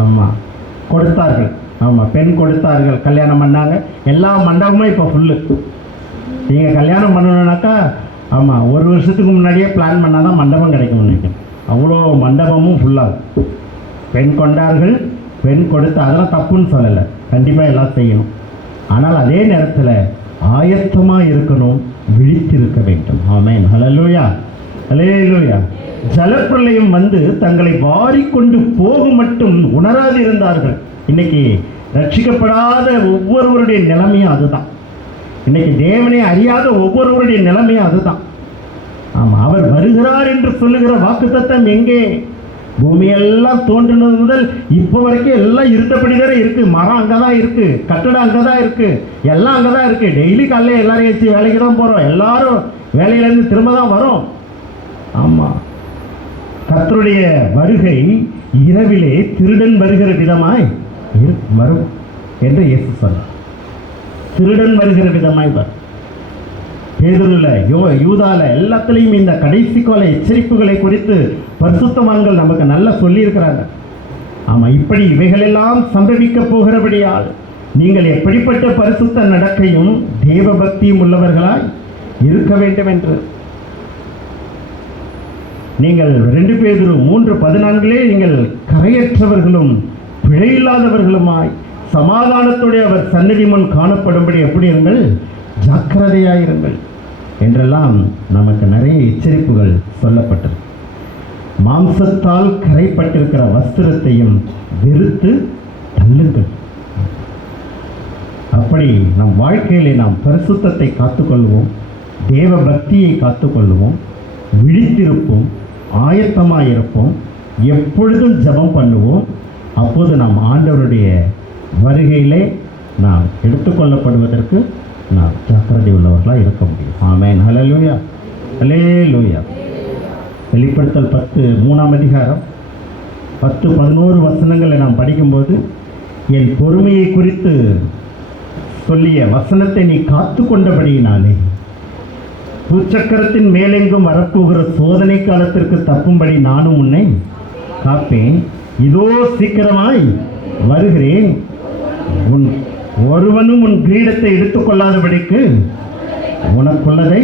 ஆமாம் கொடுத்தார்கள், ஆமாம் பெண் கொடுத்தார்கள், கல்யாணம் பண்ணாங்க. எல்லா மண்டபமும் இப்போ ஃபுல்லு. நீங்கள் கல்யாணம் பண்ணணுன்னாக்கா ஆமாம் ஒரு வருஷத்துக்கு முன்னாடியே பிளான் பண்ணால் தான் மண்டபம் கிடைக்கும்னு நினைக்கிறேன். அவ்வளோ மண்டபமும் ஃபுல்லாகும். பெண் கொண்டார்கள், பெண் கொடுத்து, அதெல்லாம் தப்புன்னு சொல்லலை, கண்டிப்பாக எல்லாம் செய்யணும். ஆனால் அதே நேரத்தில் ஆயத்தமாக இருக்கணும், விழித்திருக்க வேண்டும். ஆமென், ஹல்லேலூயா, ஹல்லேலூயா. ஜலப்பிரளயம் வந்து தங்களை வாரிக்கொண்டு போகும் மட்டும் உணராதிருந்தார்கள். இன்னைக்கு ரட்சிக்கப்படாத ஒவ்வொருவருடைய நிலைமையும் அதுதான். இன்னைக்கு தேவனை அறியாத ஒவ்வொருவருடைய நிலைமையும் அதுதான். ஆமாம், அவர் வருகிறார் என்று சொல்லுகிற வாக்குத்தத்தம் எங்கே? பூமியெல்லாம் தோன்றினது முதல் இப்போ வரைக்கும் எல்லாம் இருந்தபடி தானே இருக்குது. மரம் அங்கே தான் இருக்குது, கட்டடம் அங்கே தான் இருக்குது, எல்லாம் அங்கே தான் இருக்குது. டெய்லி காலையில் எல்லாரும் ஏற்றி வேலைக்கு தான் போகிறோம், எல்லாரும் வேலையிலேருந்து திரும்ப தான் வரோம். ஆமாம், கர்த்தருடைய வருகை இரவிலே திருடன் வருகிற விதமாய் வரும் என்று இயேசு சொன்னார். திருடன் வருகிற விதமாய் வரும். பேதுருல, யூதால, எல்லாத்துலேயும் இந்த கடைசி கால எச்சரிப்புகளை குறித்து பரிசுத்தவான்கள் நமக்கு நல்லா சொல்லியிருக்கிறாங்க. ஆமாம், இப்படி இவைகளெல்லாம் சம்பவிக்க போகிறபடியால் நீங்கள் எப்படிப்பட்ட பரிசுத்த நடக்கையும் தேவ பக்தியும் உள்ளவர்களாய் இருக்க வேண்டும் என்று நீங்கள் 2 பேதுரு 3:14 நீங்கள் கரையற்றவர்களும் பிழையில்லாதவர்களுமாய் சமாதானத்துடைய அவர் சந்நிதி முன் காணப்படும்படி எப்படி இருங்கள்? ஜாக்கிரதையாயிருங்கள் என்றெல்லாம் நமக்கு நிறைய எச்சரிப்புகள் சொல்லப்பட்டது. மாம்சத்தால் கரைப்பட்டிருக்கிற வஸ்திரத்தையும் வெறுத்து தள்ளுங்கள். அப்படி நம் வாழ்க்கையிலே நாம் பரிசுத்தத்தை காத்துக்கொள்வோம், தேவ பக்தியை காத்துக்கொள்வோம், விழித்திருப்போம், ஆயத்தமாயிருப்போம், எப்பொழுதும் ஜெபம் பண்ணுவோம். அப்போது நாம் ஆண்டவருடைய வருகையிலே நாம் எடுத்துக்கொள்ளப்படுவதற்கு நாம் ஜாக்கிரதை உள்ளவர்களாக இருக்க முடியும். ஆமென், ஹல்லேலூயா, ஹல்லேலூயா. வெளிப்படுத்தல் 10:3ஆம் அதிகாரம் 10-11 வசனங்களை நாம் படிக்கும்போது, என் பொறுமையை குறித்து சொல்லிய வசனத்தை நீ காத்து கொண்டபடியினாலே பூச்சக்கரத்தின் மேலெங்கும் வரப்போகிற சோதனை காலத்திற்கு தப்பும்படி நானும் உன்னை காப்பேன். இதோ சீக்கிரமாய் வருகிறேன். ஒருவனும் உன் கிரீடத்தை எடுத்துக்கொள்ளாதபடிக்கு உனக்குள்ளதை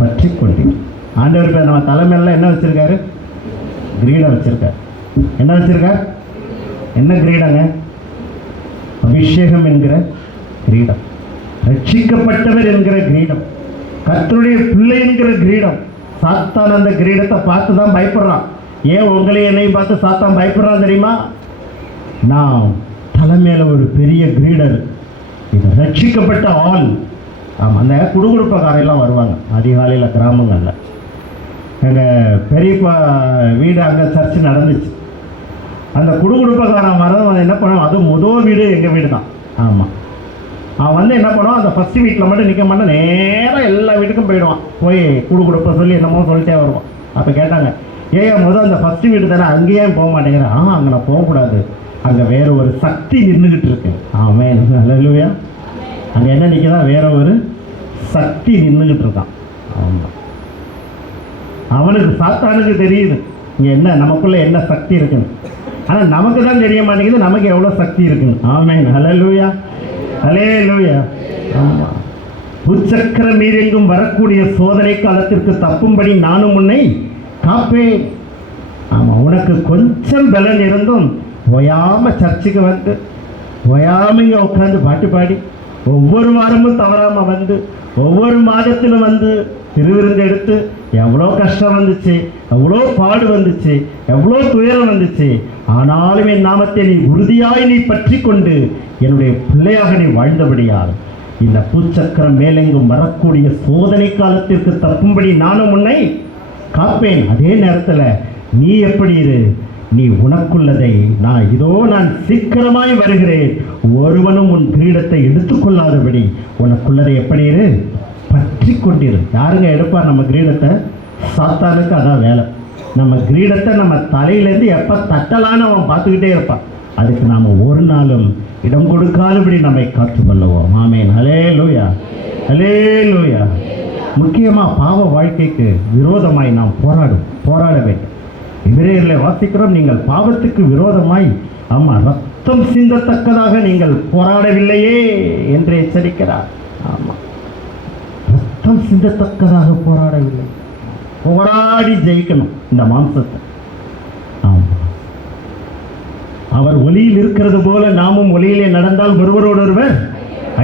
பற்றி கொண்டேன். ஆண்டவர் பேர் நம்ம தலைமையெல்லாம் என்ன வச்சிருக்காரு? கிரீடம் வச்சிருக்காரு. என்ன வச்சிருக்கார்? என்ன கிரீடங்க? அபிஷேகம் என்கிற கிரீடம், ரட்சிக்கப்பட்டவர் என்கிற கிரீடம், கர்த்தருடைய பிள்ளை என்கிற கிரீடம். சாத்தான் அந்த கிரீடத்தை பார்த்து தான் பயப்படுறான். ஏன் உங்களை என்னையும் பார்த்து சாத்தான் பயப்படுறான் தெரியுமா? நான் தலைமையில ஒரு பெரிய கிரீடர், இது ரட்சிக்கப்பட்ட ஆள். ஆமாம், அந்த குடுகுடுப்பக்காரெல்லாம் வருவாங்க அதிகாலையில் கிராமங்களில். எங்கள் பெரியப்பா வீடு அங்கே சர்ச்சு நடந்துச்சு. அந்த குடுகுடுப்பக்காரன் வரவன் என்ன பண்ணுவான், அது முதல் வீடு எங்கள் வீடு தான். ஆமாம், அவன் வந்து என்ன பண்ணுவான், அந்த ஃபஸ்ட்டு வீட்டில் மட்டும் நிற்க மாட்டான், நேராக எல்லா வீட்டுக்கும் போயிடுவான். போய் குடுகுடுப்ப சொல்லி என்னமோ சொல்லிட்டே வருவான். அப்போ கேட்டாங்க, ஏன் முதல் அந்த ஃபஸ்ட்டு வீடு தானே, அங்கேயே போக மாட்டேங்கிறேன். அங்கே நான் போகக்கூடாது, அங்கே வேற ஒரு சக்தி நின்றுக்கிட்டு இருக்கு. ஆமென், அல்லேலூயா. அங்கே என்ன நிற்கிறதா, வேற ஒரு சக்தி நின்றுக்கிட்டு இருக்கான். ஆமாம், அவனுக்கு சாத்தானுக்கு தெரியுது இங்கே என்ன நமக்குள்ள என்ன சக்தி இருக்குன்னு. ஆனால் நமக்கு தான் தெரிய மாட்டேங்குது நமக்கு எவ்வளோ சக்தி இருக்குன்னு. ஆமென், அல்லேலூயா, அல்லேலூயா. ஆமாம், உச்சக்கர மீதெங்கும் வரக்கூடிய சோதனை காலத்திற்கு தப்பும்படி நானும் உன்னை காப்பேன். ஆமாம், உனக்கு கொஞ்சம் பலன் இருந்தும் ஓயாமல் சர்ச்சுக்கு வந்து ஓயாமைங்க உட்காந்து பாட்டு பாடி ஒவ்வொரு வாரமும் தவறாமல் வந்து ஒவ்வொரு மாதத்திலும் வந்து திருவிருந்து எடுத்து எவ்வளோ கஷ்டம் வந்துச்சு, எவ்வளோ பாடு வந்துச்சு, எவ்வளோ துயரம் வந்துச்சு. ஆனாலும் என் நாமத்தை நீ உறுதியாய் நீ பற்றி கொண்டு என்னுடைய பிள்ளையாக நீ வாழ்ந்தபடியால் இந்த பூச்சக்கரம் மேலெங்கும் வரக்கூடிய சோதனை காலத்திற்கு தப்பும்படி நானும் உன்னை காப்பேன். அதே நேரத்தில் நீ எப்படி இரு, நீ உனக்குள்ளதை நான் சீக்கிரமாய் வருகிறேன், ஒருவனும் உன் கிரீடத்தை எடுத்துக்கொள்ளாதபடி உனக்குள்ளதை எப்படி இரு, பற்றி கொண்டிரு. யாருங்க எடுப்பார் நம்ம கிரீடத்தை? சாத்தானுக்கு அதான் வேலை. நம்ம கிரீடத்தை நம்ம தலையிலேருந்து எப்போ தட்டலான்னு அவன் பார்த்துக்கிட்டே இருப்பான். அதுக்கு நாம் ஒரு நாளும் இடம் கொடுக்காதபடி நம்மை காத்துக்கொள்ளுவோம். ஆமென், அல்லேலூயா, அல்லேலூயா. முக்கியமாக பாவ வாழ்க்கைக்கு விரோதமாய் நாம் போராட வேண்டும். எபிரேயரில் வாசிக்கிறோம், நீங்கள் பாவத்துக்கு விரோதமாய் ரத்தம் சிந்தத்தக்கதாக நீங்கள் போராடவில்லையே என்று எச்சரிக்கிறார். ஆமாம், ரத்தம் சிந்தத்தக்கதாக போராடவில்லை, போராடி ஜெயிக்கணும் இந்த மாம்சத்தை. ஆமாம், அவர் ஒளியில் இருக்கிறது போல நாமும் ஒளியிலே நடந்தால் ஒருவரோடொருவர்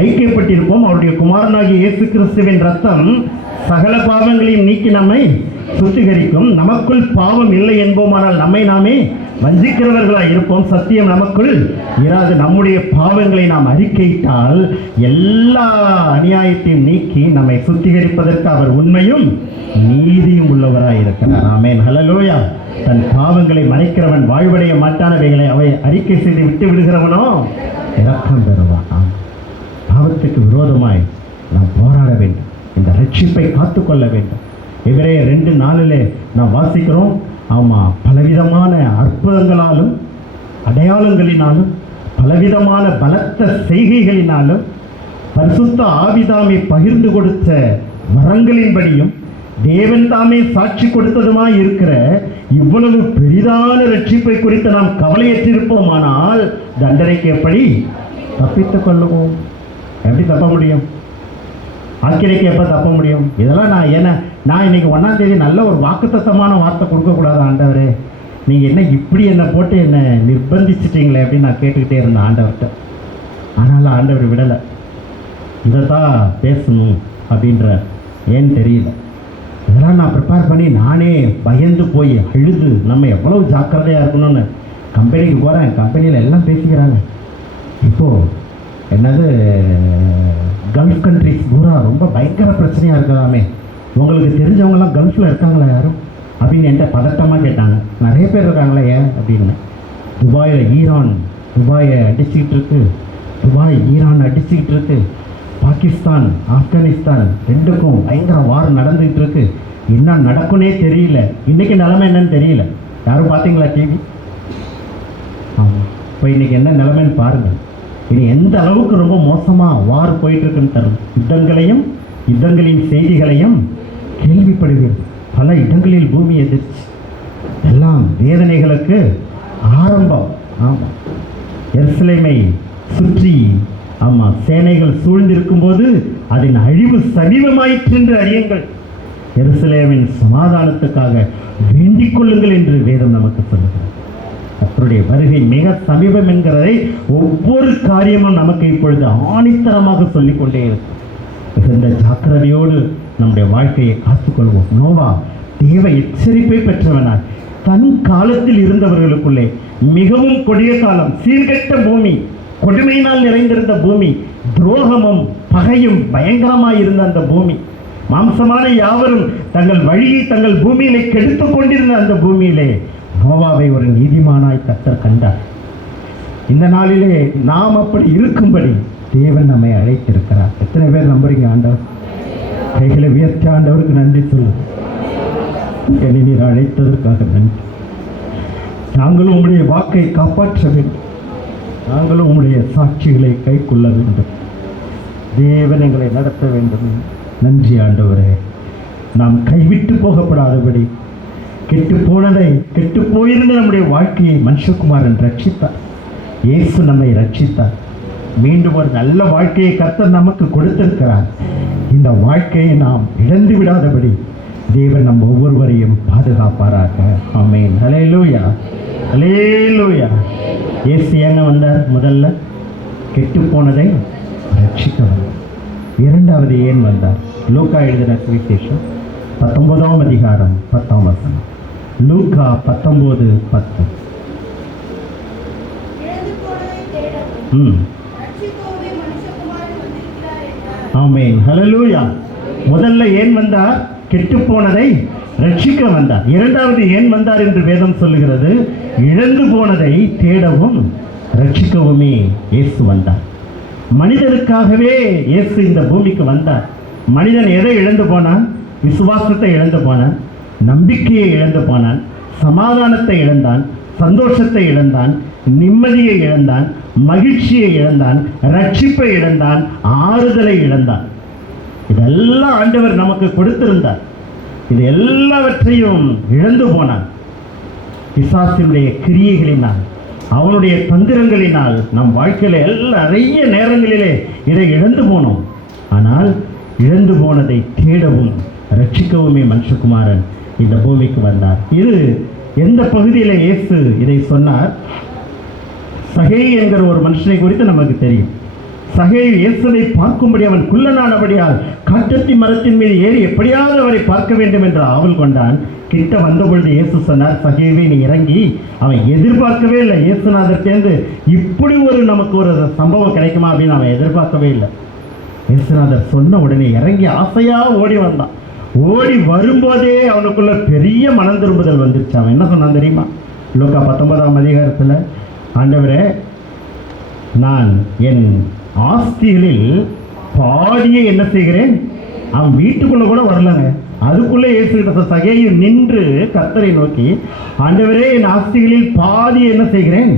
ஐக்கியப்பட்டிருப்போம். அவருடைய குமாரனாகிய இயேசு கிறிஸ்துவின் ரத்தம் சகல பாவங்களையும் நீக்கி நம்மை சுத்திகரிக்கும். நமக்குள் பாவம் இல்லை என்போமானால் நம்மை நாமே வஞ்சிக்கிறவர்களாக இருப்போம். சத்தியம் நமக்குள் இராது. நம்முடைய பாவங்களை நாம் அறிக்கையிட்டால் எல்லா அநியாயத்தையும் நீக்கி நம்மை சுத்திகரிப்பதற்கு அவர் உண்மையும் நீதியும் உள்ளவராக இருக்கிறார். ஆமென், ஹல்லேலூயா. தன் பாவங்களை மறைக்கிறவன் வாழ்வடைய மாட்டானவைகளை அவை அறிக்கை செய்து விட்டு விடுகிறவனோ இரக்கம் பெறுவான். பாவத்துக்கு விரோதமாய் நாம் போராட வேண்டும், இந்த ரட்சிப்பை காத்துக்கொள்ள வேண்டும். எபிரேயர் 2:4 நாம் வாசிக்கிறோம். ஆமாம், பலவிதமான அற்புதங்களாலும் அடையாளங்களினாலும் பலவிதமான பலத்த செய்கைகளினாலும் பரிசுத்த ஆவிதாமை பகிர்ந்து கொடுத்த வரங்களின்படியும் தேவன் தாமே சாட்சி கொடுத்ததுமாய் இருக்கிற இவ்வளவு பெரிதான ரட்சிப்பை குறித்து நாம் கவலையற்றிருப்போமானால் தண்டனைக்கு எப்படி தப்பித்துக் கொள்ளுவோம்? எப்படி தப்ப முடியும்? ஆக்கிரைக்கு எப்போ தப்ப முடியும்? இதெல்லாம் நான் இன்னைக்கு 1ஆம் தேதி நல்ல ஒரு வாக்குத்தத்தமான வார்த்தை கொடுக்கக்கூடாது. ஆண்டவரே, நீங்கள் என்ன இப்படி என்னை போட்டு என்னை நிர்பந்திச்சிட்டிங்களே அப்படின்னு நான் கேட்டுக்கிட்டே இருந்தேன் ஆண்டவர்கிட்ட. ஆனாலும் ஆண்டவர் விடலை, இதை தான் பேசணும் அப்படின்ற. ஏன்னு தெரியல. இதெல்லாம் நான் ப்ரிப்பேர் பண்ணி நானே பயந்து போய் அழுது நம்ம எவ்வளோ ஜாக்கிரதையாக இருக்கணும்னு கம்பெனிக்கு போகிறேன். கம்பெனியில் எல்லாம் பேசிக்கிறாங்க. இப்போது என்னது கல்ஃப் கண்ட்ரிஸ் பூரா ரொம்ப பயங்கர பிரச்சனையாக இருக்குதாமே, உங்களுக்கு தெரிஞ்சவங்களாம் கல்ஃபில் இருக்காங்களா யாரும் அப்படின்னு என்கிட்ட பதட்டமாக கேட்டாங்க. நிறைய பேர் இருக்காங்களே, ஏன் அப்படின்னு. துபாயை அடிச்சுக்கிட்டு இருக்கு, துபாய் ஈரான் அடிச்சுக்கிட்டு இருக்கு, பாகிஸ்தான் ஆப்கானிஸ்தான் ரெண்டுக்கும் பயங்கர வார் நடந்துக்கிட்டு இருக்கு. என்ன நடக்குன்னே தெரியல. இன்றைக்கி நிலைமை என்னன்னு தெரியல. யாரும் பார்த்தீங்களா டிவி? இப்போ இன்னைக்கு என்ன நிலைமைன்னு பாருங்கள். இனி எந்த அளவுக்கு ரொம்ப மோசமாக வார் போயிட்டு இருக்குன்னு தரும். யுத்தங்களின் செய்திகளையும் கேள்விப்படுவீர்கள். பல இடங்களில் பூமி எதிர்ச்சி, எல்லாம் வேதனைகளுக்கு ஆரம்பம். ஆமாம், எருசலேமை சுற்றி சேனைகள் சூழ்ந்திருக்கும் போது அதன் அழிவு சமீபமாயிற்று என்று அறியுங்கள். எருசலேமின் சமாதானத்துக்காக வேண்டிக் கொள்ளுங்கள் என்று வேதம் நமக்கு சொல்லுகிறது. கர்த்தருடைய வருகை மிக சமீபம் என்கிறதை ஒவ்வொரு காரியமும் நமக்கு இப்பொழுது ஆணித்தரமாக சொல்லிக்கொண்டே இருக்கும். மிகுந்த ஜாக்கிரதையோடு நம்முடைய வாழ்க்கையை காத்துக்கொள்வோம். நோவா தேவ எச்சரிப்பை பெற்றவனாய் தன் காலத்தில் இருந்தவர்களுக்குள்ளே மிகவும் கொடிய காலம், சீர்கெட்ட பூமி, கொடுமையினால் நிறைந்திருந்த பூமி, துரோகமும் பகையும் பயங்கரமாய் இருந்த அந்த பூமி, மாம்சமான யாவரும் தங்கள் வழியை தங்கள் பூமியிலே கெடுத்துக் கொண்டிருந்த அந்த பூமியிலே நோவாவை ஒரு நீதிமானாய் கர்த்தர் கண்டார். இந்த நாளிலே நாம் அப்படி இருக்கும்படி தேவன் நம்மை அழைத்திருக்கிறார். எத்தனை பேர் நம்புறீங்க? ஆண்டவர் கைகளை உயர்த்தி ஆண்டவருக்கு நன்றி சொல்லு. என்னை நீர் அழைத்ததற்காக நன்றி. நாங்களும் உங்களுடைய வாக்கை காப்பாற்ற வேண்டும். நாங்களும் உங்களுடைய சாட்சிகளை கை கொள்ள வேண்டும். தேவன் எங்களை நடத்த வேண்டும். நன்றி ஆண்டவரே. நாம் கைவிட்டு போகப்படாதபடி கெட்டு போயிருந்த நம்முடைய வாழ்க்கையை மனுஷகுமாரன் ரட்சித்தார். இயேசு நம்மை ரட்சித்தார். மீண்டும் ஒரு நல்ல வாழ்க்கையை கர்த்தர் நமக்கு கொடுத்திருக்கிறார். இந்த வாழ்க்கையை நாம் இழந்து விடாதபடி தேவன் நம் ஒவ்வொருவரையும் பாதுகாப்பாராக. ஆமென். ஹல்லேலூயா, ஹல்லேலூயா. இயேசு ஏங்க வந்தார்? முதல்ல கெட்டு போனதை ரட்சிக்க வந்தார். இரண்டாவது ஏன் வந்தார்? லூக்கா எழுதின சுவிசேஷம் 19ஆம் அதிகாரம் 10ஆம் வசனம். லூக்கா 19:10. ஆமென். ஹல்லேலூயா. முதல்ல ஏன் வந்தார்? கெட்டு போனதை ரட்சிக்க வந்தார். இரண்டாவது ஏன் வந்தார் என்று வேதம் சொல்லுகிறது? இழந்து போனதை தேடவும் ரட்சிக்கவுமே இயேசு வந்தார். மனிதனுக்காகவே இயேசு இந்த பூமிக்கு வந்தார். மனிதன் எதை இழந்து போனான்? விசுவாசத்தை இழந்து போனான், நம்பிக்கையை இழந்து போனான், சமாதானத்தை இழந்தான், சந்தோஷத்தை இழந்தான், நிம்மதியை இழந்தான், மகிழ்ச்சியை இழந்தான், ரட்சிப்பை இழந்தான், ஆறுதலை இழந்தான். இதெல்லாம் ஆண்டவர் நமக்கு கொடுத்திருந்தார். இது எல்லாவற்றையும் இழந்து போனான். பிசாசினுடைய கிரியைகளினால், அவனுடைய தந்திரங்களினால் நம் வாழ்க்கையில் நிறைய நேரங்களிலே இதை இழந்து போனோம். ஆனால் இழந்து போனதை தேடவும் ரட்சிக்கவுமே மனுஷகுமாரன் இந்த பூமிக்கு வந்தார். இது எந்த பகுதியில் இயேசு இதை சொன்னார்? சகேயு என்கிற ஒரு மனுஷனை குறித்து நமக்கு தெரியும். சகேயு இயேசுவை பார்க்கும்படி அவன் குள்ளனானபடியால் காட்டத்தி மரத்தின் மீது ஏறி எப்படியாவது அவரை பார்க்க வேண்டும் என்று ஆவல் கொண்டான். கிட்ட வந்தபொழுது இயேசு சொன்னார், சகேயுவை நீ இறங்கி. அவன் எதிர்பார்க்கவே இல்லை இயேசுநாதர்கிட்டேருந்து இப்படி நமக்கு ஒரு சம்பவம் கிடைக்குமா அப்படின்னு அவன் எதிர்பார்க்கவே இல்லை. இயேசுநாதர் சொன்ன உடனே இறங்கி ஆசையாக ஓடி வந்தான். ஓடி வரும்போதே அவனுக்குள்ள பெரிய மனம் திரும்புதல் வந்துருச்சு. அவன் என்ன சொன்னான் தெரியுமா? லூக்கா 19ஆம் அதிகாரத்தில், ஆண்டவரே, நான் என் ஆஸ்திகளில் பாதியை என்ன செய்கிறேன்? அவன் வீட்டுக்குள்ளே கூட வரலங்க. அதுக்குள்ளே இயேசு சகேயு நின்று கர்த்தரை நோக்கி, ஆண்டவரே, என் ஆஸ்திகளில் பாதியை என்ன செய்கிறேன்?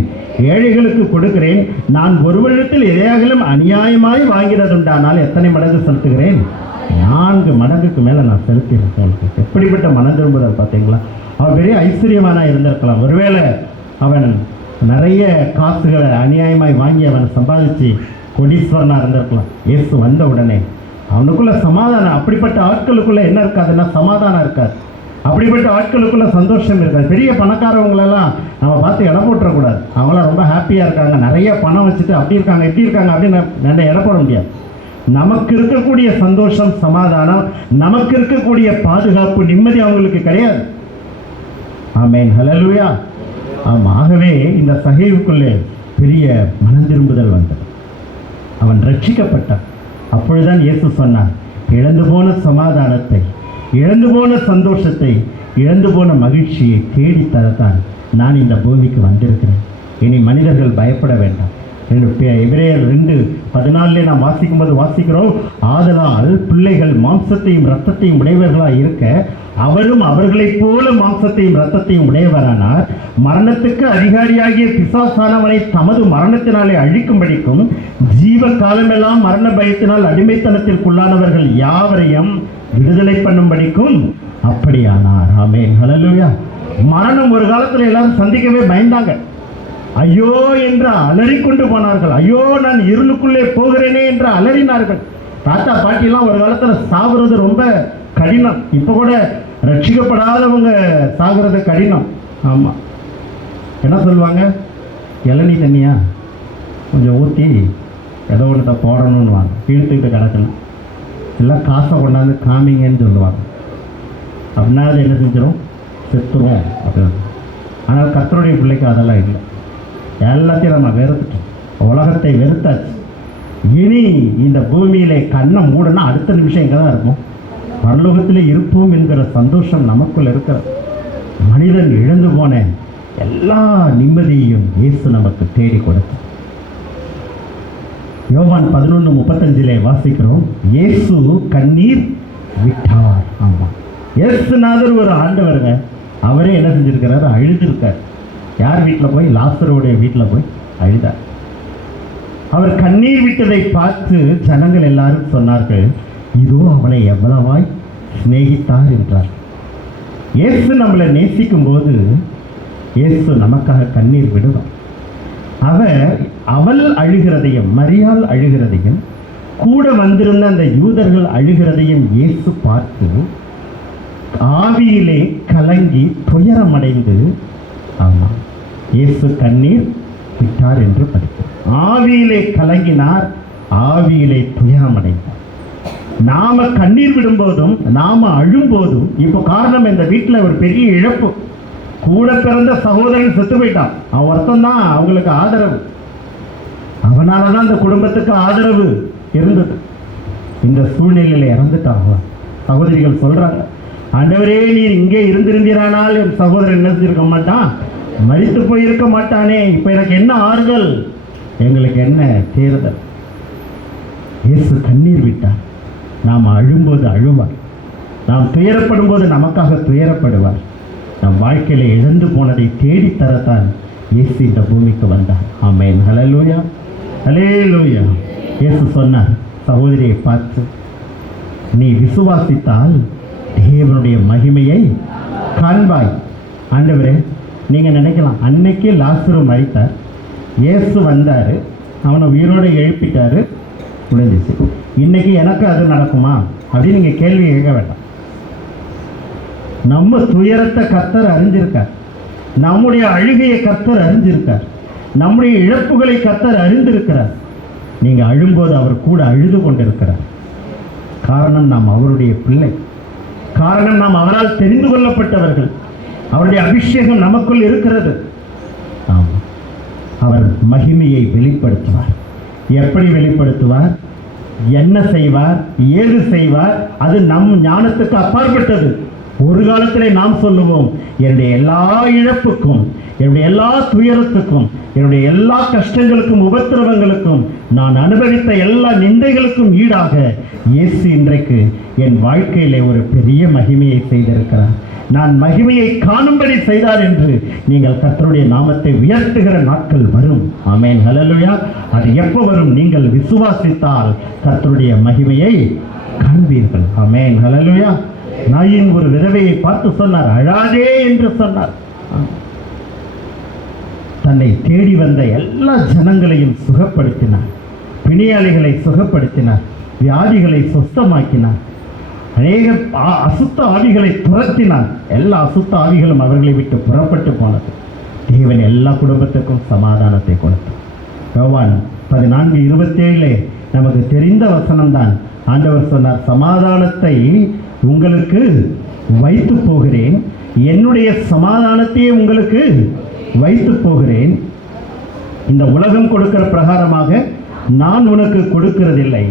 ஏழைகளுக்கு கொடுக்கிறேன். நான் ஒருவரிடத்தில் எதையாகலும் அநியாயமாய் வாங்கிறதுண்டானால் எத்தனை மடங்கு செலுத்துகிறேன்? 4 மடங்குக்கு மேலே நான் செலுத்தியிருக்கேன். எப்படிப்பட்ட மனம் திரும்புதல் பார்த்தீங்களா? அவன் பெரிய ஐஸ்வர்யமானா இருந்திருக்கலாம். ஒருவேளை அவன் நிறைய காசுகளை அநியாயமாய் வாங்கி அவன் சம்பாதிச்சு கோடீஸ்வரனாக இருந்திருக்கலாம். இயேசு வந்த உடனே அவனுக்குள்ள சமாதானம். அப்படிப்பட்ட ஆட்களுக்குள்ள என்ன இருக்காதுன்னா சமாதானம் இருக்காது. அப்படிப்பட்ட ஆட்களுக்குள்ள சந்தோஷம் இருக்காது. பெரிய பணக்காரவங்களெல்லாம் நம்ம பார்த்து இடம் போட்டுறக்கூடாது. அவங்களாம் ரொம்ப ஹாப்பியாக இருக்காங்க, நிறைய பணம் வச்சுட்டு அப்படி இருக்காங்க இப்படி இருக்காங்க அப்படின்னு நிறைய இடம் போட முடியாது. நமக்கு இருக்கக்கூடிய சந்தோஷம், சமாதானம், நமக்கு இருக்கக்கூடிய பாதுகாப்பு, நிம்மதி அவங்களுக்கு கிடையாது. ஆமென். ஹல்லேலூயா. ஆகவே இந்த சகேயுக்குள்ளே பெரிய மனம் திரும்புதல் வந்தது. அவன் ரட்சிக்கப்பட்டான். அப்பொழுதுதான் இயேசு சொன்னார், இழந்து போன சமாதானத்தை, இழந்து போன சந்தோஷத்தை, இழந்து போன மகிழ்ச்சியை தேடித்தரத்தான் நான் இந்த பூமிக்கு வந்திருக்கிறேன். இனி மனிதர்கள் பயப்பட வேண்டாம். எபிரேயர் 2:14 நாம் வாசிக்கிறோம், ஆதலால் பிள்ளைகள் மாம்சத்தையும் இரத்தத்தையும் உடையவர்களாக இருக்க அவரும் அவர்களைப் போல மாம்சத்தையும் இரத்தத்தையும் உடையவரானார். மரணத்துக்கு அதிகாரியாகிய பிசாசானவனை தமது மரணத்தினாலே அழிக்கும்படிக்கும் ஜீவ காலமெல்லாம் மரண பயத்தினால் அடிமைத்தனத்திற்குள்ளானவர்கள் யாவரையும் விடுதலை பண்ணும்படிக்கும் அப்படியானார். ஆமென், ஹல்லேலூயா. மரணம் ஒரு காலத்தில் எல்லாரும் சந்திக்கவே பயந்தாங்க. ஐயோ என்று அலறிக்கொண்டு போனார்கள். ஐயோ, நான் இருளுக்குள்ளே போகிறேனே என்று அலறினார்கள். தாத்தா பாட்டிலாம் ஒரு காலத்தில் சாகுறது ரொம்ப கடினம். இப்போ கூட ரட்சிக்கப்படாதவங்க சாகிறது கடினம். ஆமாம், என்ன சொல்லுவாங்க, இளநீ தண்ணியா கொஞ்சம் ஊற்றி ஏதோ ஒன்று போடணும்னு வாங்க, இழுத்துக்கிட்டு கிடக்கணும், எல்லாம் காசை கொண்டாந்து காமிங்கன்னு சொல்லுவாங்க. அப்படின்னா அது என்ன செஞ்சிடும், செத்துருவோம் அப்படின்னு. ஆனால் கர்த்தருடைய பிள்ளைக்கு அதெல்லாம் இல்லை. எல்லாத்தையும் நம்ம வெறுத்துட்டோம், உலகத்தை வெறுத்தாச்சு. இனி இந்த பூமியிலே கண்ணை மூடனா அடுத்த நிமிஷம் எங்கே தான் இருக்கும், பரலோகத்திலே இருப்போம் என்கிற சந்தோஷம் நமக்குள் இருக்கிற. மனிதன் இழந்து போன எல்லா நிம்மதியையும் இயேசு நமக்கு தேடி கொடுத்தார். யோவான் 11:35 வாசிக்கிறோம், இயேசு கண்ணீர் விட்டார். ஆமாம், இயேசுநாதர் ஒரு ஆண்டவருங்க. அவரே என்ன செஞ்சிருக்கிறாரு, அழுதுருக்கார். யார் வீட்டில் போய், லாசருடைய வீட்டில் போய் அழுதார். அவர் கண்ணீர் விட்டதை பார்த்து ஜனங்கள் எல்லாரும் சொன்னார்கள், இதோ அவனை எவ்வளவாய் சிநேகித்தார் என்றார். இயேசு நம்மளை நேசிக்கும் போது இயேசு நமக்காக கண்ணீர் விடுவார். அவள் அழுகிறதையும் மரியாள் அழுகிறதையும் கூட வந்திருந்த அந்த யூதர்கள் அழுகிறதையும் இயேசு பார்த்து ஆவியிலே கலங்கி துயரமடைந்து, ஆமாம், இயேசு கண்ணீர் விட்டார் என்று படித்தார். ஆவியிலே கலங்கினார், ஆவியிலே துயரமடைந்தார். நாம கண்ணீர் விடும்போதும் நாம அழும்போதும், இப்போ காரணம், இந்த வீட்டில் ஒரு பெரிய இழப்பு. கூட பிறந்த சகோதரன் செத்து போயிட்டான். அவன் ஒருத்தன் தான் அவங்களுக்கு ஆதரவு. அவனால தான் அந்த குடும்பத்துக்கு ஆதரவு இருந்தது. இந்த சூழ்நிலையில் இறந்துட்டாங்க. சகோதரிகள் சொல்றாங்க, ஆண்டவரே, நீர் இங்கே இருந்திருந்தீரானால் என் சகோதரன் என்ன செஞ்சிருக்க மாட்டான், மரித்து போயிருக்க மாட்டானே. இப்போ எனக்கு என்ன ஆறுதல், எங்களுக்கு என்ன தேர்தல். இயேசு கண்ணீர் விட்டார். நாம் அழும்போது அழுவார், நாம் துயரப்படும் போது நமக்காக துயரப்படுவார். நம் வாழ்க்கையில் இழந்து போனதை தேடித்தரத்தான் இயேசு இந்த பூமிக்கு வந்தார். ஆமென், ஹல்லேலூயா, ஹல்லேலூயா. இயேசு சொன்னார் சகோதரியை பார்த்து, நீ விசுவாசித்தால் தேவனுடைய மகிமையை காண்பாய். ஆண்டவரே, நீங்கள் நினைக்கலாம், அன்னைக்கு லாசரு மரித்தார், இயேசு வந்தார், அவனை உயிரோடு எழுப்பிட்டாரு, முடிஞ்சிச்சு. இன்னைக்கு எனக்கு அது நடக்குமா அப்படின்னு நீங்கள் கேள்வி கேட்க வேண்டாம். நம்ம துயரத்தை கர்த்தர் அறிஞ்சிருக்கார், நம்முடைய அழுகையை கர்த்தர் அறிஞ்சிருக்கார், நம்முடைய இழப்புகளை கர்த்தர் அறிந்திருக்கிறார். நீங்கள் அழும்போது அவர் கூட அழுது கொண்டிருக்கிறார். காரணம், நாம் அவருடைய பிள்ளை. காரணம், நாம் அவரால் தெரிந்து கொள்ளப்பட்டவர்கள். அவருடைய அபிஷேகம் நமக்குள் இருக்கிறது. ஆமாம், அவர் மகிமையை வெளிப்படுத்துவார். எப்படி வெளிப்படுத்துவார், என்ன செய்வார், ஏது செய்வார், அது நம் ஞானத்துக்கு அப்பாற்பட்டது. ஒரு காலத்திலே நாம் சொல்லுவோம், என்னுடைய எல்லா இழப்புக்கும், என்னுடைய எல்லா துயரத்துக்கும், என்னுடைய எல்லா கஷ்டங்களுக்கும், உபத்திரவங்களுக்கும், நான் அனுபவித்த எல்லா நிந்தைகளுக்கும் ஈடாக இயேசு இன்றைக்கு என் வாழ்க்கையிலே ஒரு பெரிய மகிமையை செய்திருக்கிறார், நான் மகிமையை காணும்படி செய்தார் என்று நீங்கள் கர்த்தருடைய நாமத்தை உயர்த்துகிற நாட்கள் வரும். ஆமென், ஹல்லேலூயா. அது எப்போ வரும், நீங்கள் விசுவாசித்தால் கர்த்தருடைய மகிமையை காண்பீர்கள். ஆமென், ஹல்லேலூயா. நாயின் ஒரு விதவையை பார்த்து சொன்னார், அழாதே என்று சொன்னார். தன்னை தேடி வந்த எல்லா ஜனங்களையும் சுகப்படுத்தினார், பிணியாளிகளை சுகப்படுத்தினார், வியாதிகளை சுத்தமாக்கினார், அநேக அசுத்த ஆவிகளை துரத்தினார். எல்லா அசுத்த ஆவிகளும் அவர்களை விட்டு புறப்பட்டு போனது. தேவன் எல்லா குடும்பத்துக்கும் சமாதானத்தை கொடுத்தார். யோவான் 14:27 நமக்கு தெரிந்த வசனம்தான். ஆண்டவர் சொன்னார், சமாதானத்தை உங்களுக்கு வைத்து போகிறேன், என்னுடைய சமாதானத்தையே உங்களுக்கு வைத்து போகிறேன். இந்த உலகம் கொடுக்கிற பிரகாரமாக நான் உனக்கு கொடுக்கிறதில்லை.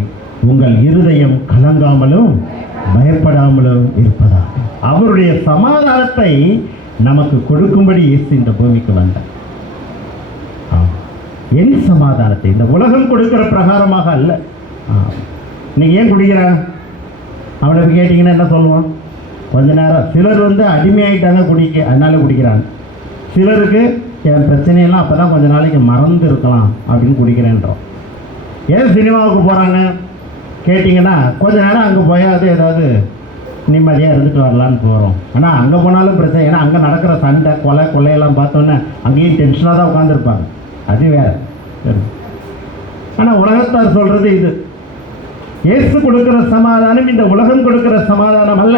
உங்கள் இருதயம் கலங்காமலும் பயப்படாமலும் இருப்பதா. அவருடைய சமாதானத்தை நமக்கு கொடுக்கும்படி இயேசு இந்த பூமிக்கு வந்தார். என் சமாதானத்தை, இந்த உலகம் கொடுக்கிற பிரகாரமாக அல்ல. இன்னைக்கு ஏன் குடிக்கிறான்? அவனை கேட்டிங்கன்னா என்ன சொல்லுவான்? கொஞ்ச நேரம். சிலர் அடிமையாயிட்டாங்க குடிக்க, அதனால குடிக்கிறாங்க. சிலருக்கு என் பிரச்சனையெல்லாம் அப்போ தான் கொஞ்ச நாளைக்கு மறந்து இருக்கலாம் அப்படின்னு குடிக்கிறேன்றோம். ஏன் சினிமாவுக்கு போகிறாங்க கேட்டிங்கன்னா, கொஞ்ச நேரம் அங்கே போயாது ஏதாவது நிம்மதியாக இருந்துட்டு வரலான்னு போகிறோம். ஆனால் அங்கே போனாலும் பிரச்சனை. ஏன்னா அங்கே நடக்கிற சண்டை கொள்ளையெல்லாம் பார்த்தோன்னே அங்கேயும் டென்ஷனாக தான் உட்காந்துருப்பாங்க. அது வேறு. ஆனால் உலகத்தார் சொல்கிறது இது. இயேசு கொடுக்குற சமாதானம் இந்த உலகம் கொடுக்குற சமாதானம் அல்ல.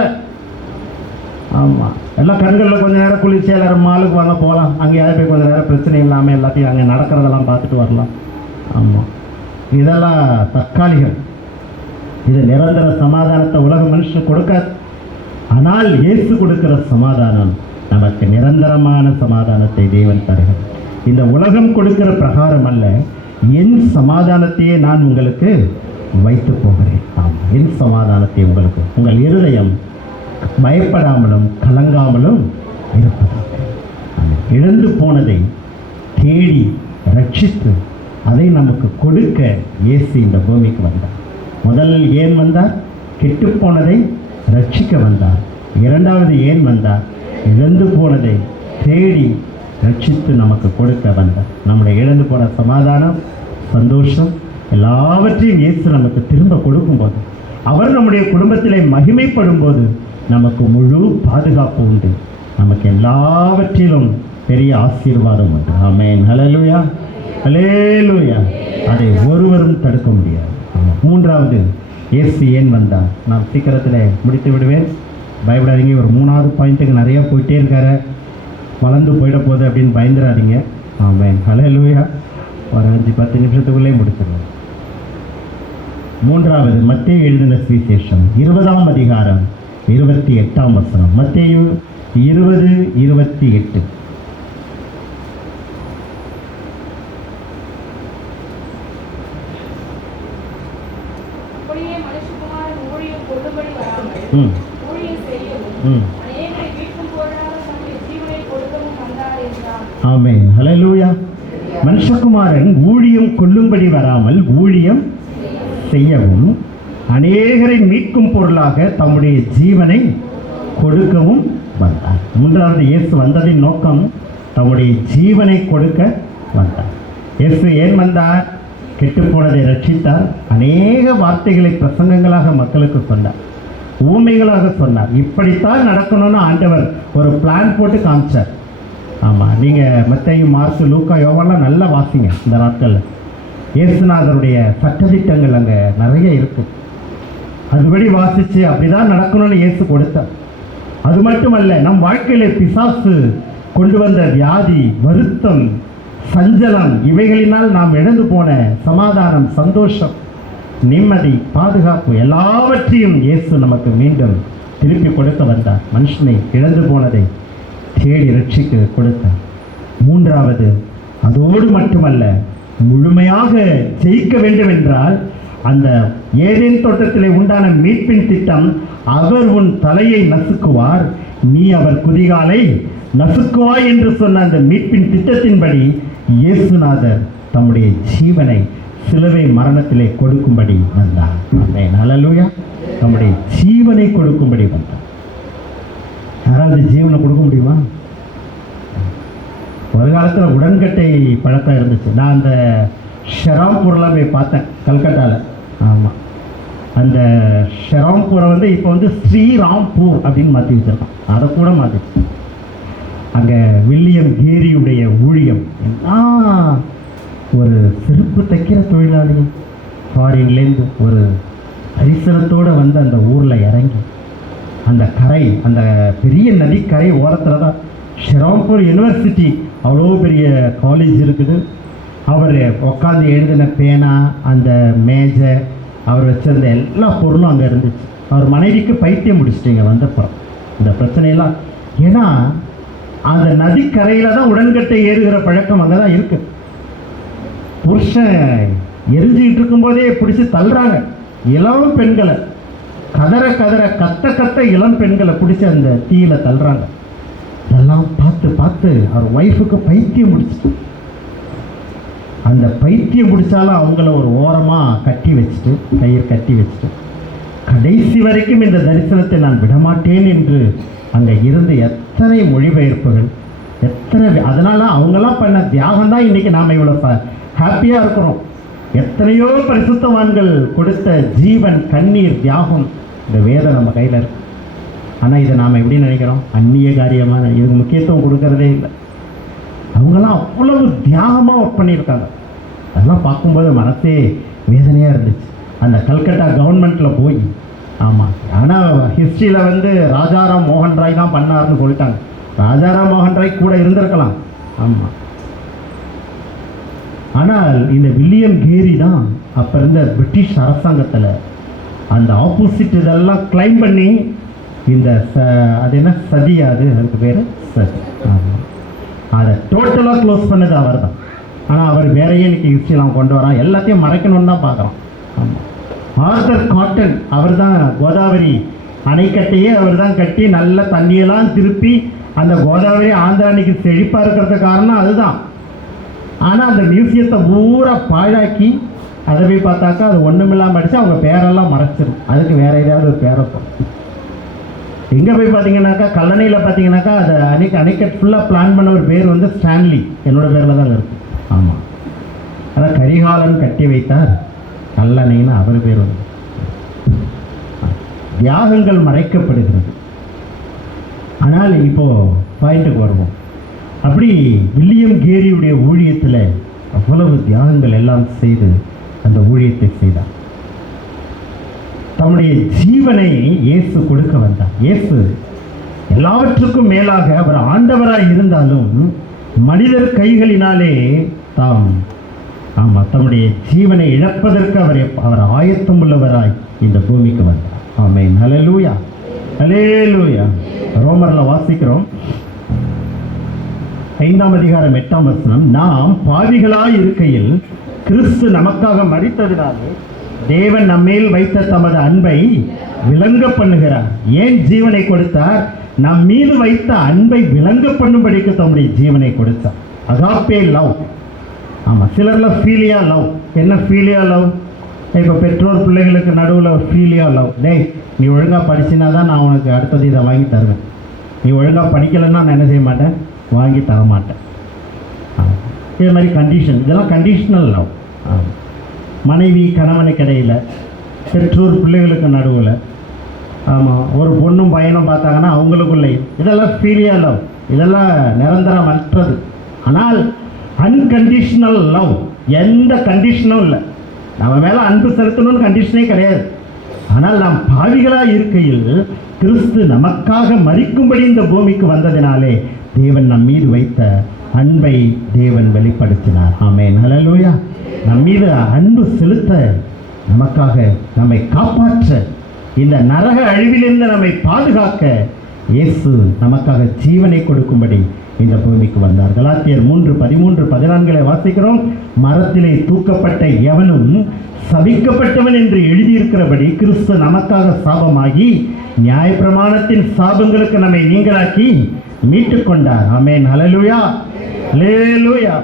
ஆமாம், எல்லாம் கண்களில் கொஞ்சம் நேரம் குளிச்சு எல்லாரும் மாலுக்கு வாங்க போகலாம். அங்கேயாவது போய் கொஞ்சம் நேரம் பிரச்சனை இல்லாமல் எல்லாத்தையும் அங்கே நடக்கிறதெல்லாம் பார்த்துட்டு வரலாம். ஆமாம், இதெல்லாம் தற்காலிகம். இது நிரந்தர சமாதானத்தை உலக மனுஷன் கொடுக்காது. ஆனால் இயேசு கொடுக்கிற சமாதானம் நமக்கு நிரந்தரமான சமாதானத்தை தேவன் தருகிறார். இந்த உலகம் கொடுக்கிற பிரகாரம் அல்ல, என் சமாதானத்தையே நான் உங்களுக்கு வைத்து போகிறேன். ஆமாம், என் சமாதானத்தை உங்களுக்கு, உங்கள் இருதயம் பயப்படாமலும் கலங்காமலும் இருப்பதாக. இழந்து போனதை தேடி ரட்சித்து அதை நமக்கு கொடுக்க இயேசு இந்த பூமிக்கு வந்தார். முதல் ஏன் வந்தார்? கெட்டு போனதை ரட்சிக்க வந்தார். இரண்டாவது ஏன் வந்தார்? இழந்து போனதை தேடி ரட்சித்து நமக்கு கொடுக்க வந்தார். நம்முடைய இழந்து போன சமாதானம், சந்தோஷம் எல்லாவற்றையும் இயேசு நமக்கு திரும்ப கொடுக்கும்போது, அவர் நம்முடைய குடும்பத்திலே மகிமைப்படும் போது நமக்கு முழு பாதுகாப்பு உண்டு. நமக்கு எல்லாவற்றிலும் பெரிய ஆசீர்வாதம் உண்டு. ஆமென். ஹல்லேலூயா, ஹல்லேலூயா. அதை ஒருவரும் தடுக்க முடியாது. மூன்றாவது, இயேசு ஏன் வந்தார்? நான் சீக்கிரத்தில் முடித்து விடுவேன், பயப்படாதீங்க. ஒரு மூணாவது பாயிண்ட்டுக்கு நிறையா போயிட்டே இருக்காரு, வளர்ந்து போயிட போகுது அப்படின்னு பயந்துடாதீங்க. ஆமென். ஹல்லேலூயா. ஒரு 5-10 நிமிஷத்துக்குள்ளே முடிச்சிடலாம். மூன்றாவது, மத்தேயு எழுதின சுவிசேஷம் 20ஆம் அதிகாரம் 28ஆம் வசனம். மத்தேயு 20:28. ஆமென். ஹல்லேலூயா. மனுஷகுமாரன் ஊழியம் கொள்ளும்படி வராமல் ஊழியம் செய்யவும் அநேகரை மீட்கும் பொருளாக தம்முடைய ஜீவனை கொடுக்கவும் வந்தார். மூன்றாவது, இயேசு வந்ததின் நோக்கம் தம்முடைய ஜீவனை கொடுக்க வந்தார். இயேசு ஏன் வந்தார்? கெட்டுப்போனதை ரட்சித்தார். அநேக வார்த்தைகளை பிரசங்கங்களாக மக்களுக்கு சொன்னார், ஊமைகளாக சொன்னார். இப்படித்தான் நடக்கணும்னு ஆண்டவர் ஒரு பிளான் போட்டு காமிச்சார். ஆமாம், நீங்கள் மத்தேயு, மார்க்கு, லூக்கா, யோவான்லாம் நல்லா வாசிங்க. இந்த நாட்களில் இயேசுநாதருடைய சட்டதிட்டங்கள் அங்கே நிறைய இருக்குது. அதுபடி வாசித்து அப்படிதான் நடக்கணும்னு இயேசு கொடுத்தார். அது மட்டுமல்ல, நம் வாழ்க்கையில பிசாசு கொண்டு வந்த வியாதி, வருத்தம், சஞ்சலம், இவைகளினால் நாம் இழந்து போன சமாதானம், சந்தோஷம், நிம்மதி, பாதுகாப்பு எல்லாவற்றையும் இயேசு நமக்கு மீண்டும் திருப்பி கொடுக்க வந்தார். மனுஷனை இழந்து போனதை தேடி ரட்சிக்க கொடுத்தார். மூன்றாவது, அதோடு மட்டுமல்ல, முழுமையாக ஜெயிக்க வேண்டும் என்றால் அந்த ஏதேன் தோட்டத்திலே உண்டான மீட்பின் திட்டம், அவர் உன் தலையை நசுக்குவார், நீ அவர் குதிகாலை நசுக்குவாய் என்று சொன்ன அந்த மீட்பின் திட்டத்தின்படி இயேசுநாதர் தம்முடைய ஜீவனை சிலுவை மரணத்திலே கொடுக்கும்படி வந்தார். ஆமென். ஹல்லேலூயா. தம்முடைய ஜீவனை கொடுக்கும்படி வந்தார். யாராவது ஜீவனை கொடுக்க முடியுமா? ஒரு காலத்தில் உடன்கட்டை பழக்கம் இருந்துச்சு. நான் அந்த ஷெராம்பூர்லாம் போய் பார்த்தேன், கல்கட்டாவில். ஆமாம், அந்த ஷெராம்பூரை இப்போ ஸ்ரீராம்பூர் அப்படின்னு மாற்றி வச்சிருக்கான். அதை கூட மாற்றிச்சு. அங்கே வில்லியம் கேரியுடைய ஊழியம் என்ன, ஒரு செருப்பு தைக்கிற தொழிலாளி ஃபாரின்லேருந்து ஒரு தரிசனத்தோடு வந்து அந்த ஊரில் இறங்கி, அந்த கரை, அந்த பெரிய நதிக்கரை ஓரத்தில் தான் ஷெராம்பூர் யூனிவர்சிட்டி, அவ்வளோ பெரிய காலேஜ் இருக்குது. அவர் உட்காந்து எழுதின பேனா, அந்த மேஜை, அவர் வச்சிருந்த எல்லா பொருளும் அங்கே இருந்துச்சு. அவர் மனைவிக்கு பைத்தியம் முடிச்சிட்டிங்க வந்தப்புறம் இந்த பிரச்சனையெல்லாம். ஏன்னா அந்த நதிக்கரையில் தான் உடன்கட்டை ஏறுகிற பழக்கம் அங்கே தான் இருக்குது. புருஷன் எரிஞ்சிக்கிட்டு இருக்கும்போதே பிடிச்சி தள்ளுறாங்க இளம் பெண்களை, கதற கதற கத்த கத்த இளம் பெண்களை பிடிச்சி அந்த தீயில தள்ளுறாங்க. இதெல்லாம் பார்த்து பார்த்து அவர் ஒய்ஃபுக்கு பைத்தியம் முடிச்சு. அந்த பைத்தியம் பிடிச்சாலும் அவங்கள ஒரு ஓரமாக கட்டி வச்சுட்டு, கயிறு கட்டி வச்சுட்டு, கடைசி வரைக்கும் இந்த தரிசனத்தை நான் விடமாட்டேன் என்று அங்கே இருந்து எத்தனை மொழிபெயர்ப்புகள், எத்தனை, அதனால் அவங்களாம் பண்ண தியாகம் தான் இன்றைக்கி நாம் இவ்வளோ ஹாப்பியாக இருக்கிறோம். எத்தனையோ பரிசுத்தவான்கள் கொடுத்த ஜீவன், கண்ணீர், தியாகம் இந்த வேதம் நம்ம கையில் இருக்கு. ஆனால் இதை நாம் எப்படி நினைக்கிறோம்? அந்நிய காரியமான, இதுக்கு முக்கியத்துவம் கொடுக்கறதே இல்லை. அவங்களாம் அவ்வளவு தியாகமாக ஒர்க் பண்ணியிருக்காங்க. அதெல்லாம் பார்க்கும்போது மனசே வேதனையாக இருந்துச்சு. அந்த கல்கட்டா கவர்மெண்ட்டில் போய், ஆமாம், ஆனால் ஹிஸ்ட்ரியில் ராஜாராம் மோகன் ராய் தான் பண்ணார்னு சொல்லிட்டாங்க. ராஜாராம் மோகன் ராய் கூட இருந்திருக்கலாம், ஆமாம். ஆனால் இந்த வில்லியம் கேரி தான் அப்போ இருந்த பிரிட்டிஷ் அரசாங்கத்தில் அந்த ஆப்போசிட் இதெல்லாம் கிளைம் பண்ணி இந்த அது என்ன சதியா, அதுக்கு பேர் சதி, ஆமாம், அதை டோட்டலாக க்ளோஸ் பண்ணது அவர் தான். ஆனால் அவர் வேறையே இன்னைக்கு ஹிஸ்ட்ரியெலாம் கொண்டு வரான், எல்லாத்தையும் மறைக்கணும்னு தான் பார்க்குறோம். ஆமாம், ஆர்தர் காட்டன் அவர் தான் கோதாவரி அணைக்கட்டையே அவர் தான் கட்டி நல்ல தண்ணியெல்லாம் திருப்பி அந்த கோதாவரி ஆந்திரா அன்னைக்கு செழிப்பாக இருக்கிறதுக்கு காரணம் அதுதான். ஆனால் அந்த மியூசியத்தை பூரா பாழாக்கி அதை போய் பார்த்தாக்கா அது ஒன்றுமில்லாமல் அடித்து அவங்க பேரெல்லாம் மறைச்சிடும். அதுக்கு வேறு ஏதாவது ஒரு பேரை போகும். எங்கே போய் பார்த்தீங்கன்னாக்கா கல்லணையில் பார்த்தீங்கன்னாக்கா அதை அணைக்கட் ஃபுல்லாக பிளான் பண்ண ஒரு பேர் ஸ்டான்லி, என்னோட பேரில் தான் இருக்குது. ஆமாம், அதான் கரிகாலன் கட்டி வைத்தார் கல்லணைன்னு அவர் பேர் தியாகங்கள் மறைக்கப்படுகிறது. ஆனால் இப்போது பாயிண்ட்டுக்கு வருவோம். அப்படி வில்லியம் கேரியுடைய ஊழியத்தில் அவ்வளவு தியாகங்கள் எல்லாம் செய்து அந்த ஊழியத்தை செய்தார். தம்முடைய ஜீவனை இயேசு கொடுக்க வந்தார். இயேசு எல்லாவற்றுக்கும் மேலாக அவர் ஆண்டவராய் இருந்தாலும் மனிதர் கைகளினாலே தம்முடைய ஜீவனை இழப்பதற்கு அவர் ஆயத்தம் உள்ளவராய் இந்த பூமிக்கு வந்தார். ஆமென், ஹல்லேலூயா, ஹல்லேலூயா. ரோமரில் வாசிக்கிறோம் 5ஆம் அதிகாரம் 8ஆம் வசனம், நாம் பாவிகளாய் இருக்கையில் கிறிஸ்து நமக்காக மரித்ததினாலே தேவன் நம்மேல் வைத்த தமது அன்பை விளங்க பண்ணுகிறார். ஏன் ஜீவனை கொடுத்தார்? நம் மீது வைத்த அன்பை விளங்க பண்ணும்படிக்கு தம்முடைய ஜீவனை கொடுத்தார். Agape love. ஆமாம், சிலரில் ஃபீலியா லவ். என்ன ஃபீலியா லவ்? இப்போ பெற்றோர் பிள்ளைகளுக்கு நடுவில் ஃபீலியா லவ். டேய், நீ ஒழுங்காக படிச்சினா தான் நான் உனக்கு அடுத்தது இதை வாங்கி தருவேன், நீ ஒழுங்காக படிக்கலைன்னா நான் என்ன செய்ய மாட்டேன், வாங்கி தர மாட்டேன். இதே மாதிரி கண்டிஷன், இதெல்லாம் கண்டிஷனல் லவ். மனைவி கணவனுக்கு இடையில், பெற்றோர் பிள்ளைகளுக்கு நடுவில், ஆமாம், ஒரு பொண்ணும் பையனும் பார்த்தாங்கன்னா அவங்களுக்குள்ளே, இதெல்லாம் ஃபீலியா லவ், இதெல்லாம் நிரந்தரமற்றது. ஆனால் அன்கண்டிஷனல் லவ், எந்த கண்டிஷனும் இல்லை. நம்ம மேலே அன்பு செலுத்தணும்னு கண்டிஷனே கிடையாது. ஆனால் நாம் பாவிகளாக இருக்கையில் கிறிஸ்து நமக்காக மரிக்கும்படி இந்த பூமிக்கு வந்ததினாலே தேவன் நம் மீது வைத்த அன்பை தேவன் வெளிப்படுத்தினார். ஆமென், ஹல்லேலூயா. நம் மீது அன்பு செலுத்த, நமக்காக நம்மை காப்பாற்ற, இந்த நரக அழிவிலிருந்து நம்மை பாதுகாக்க இயேசு நமக்காக ஜீவனை கொடுக்கும்படி இந்த பூமிக்கு வந்தார். கலாத்தியர் 3:13-14 வாசிக்கிறோம். மரத்திலே தூக்கப்பட்ட எவனும் சபிக்கப்பட்டவன் என்று எழுதியிருக்கிறபடி கிறிஸ்து நமக்காக சாபமாகி நியாயப்பிரமாணத்தின் சாபங்களுக்கு நம்மை நீங்களாக்கி மீட்டுக் கொண்டார். ஆமென், ஹல்லேலூயா, ஹல்லேலூயா.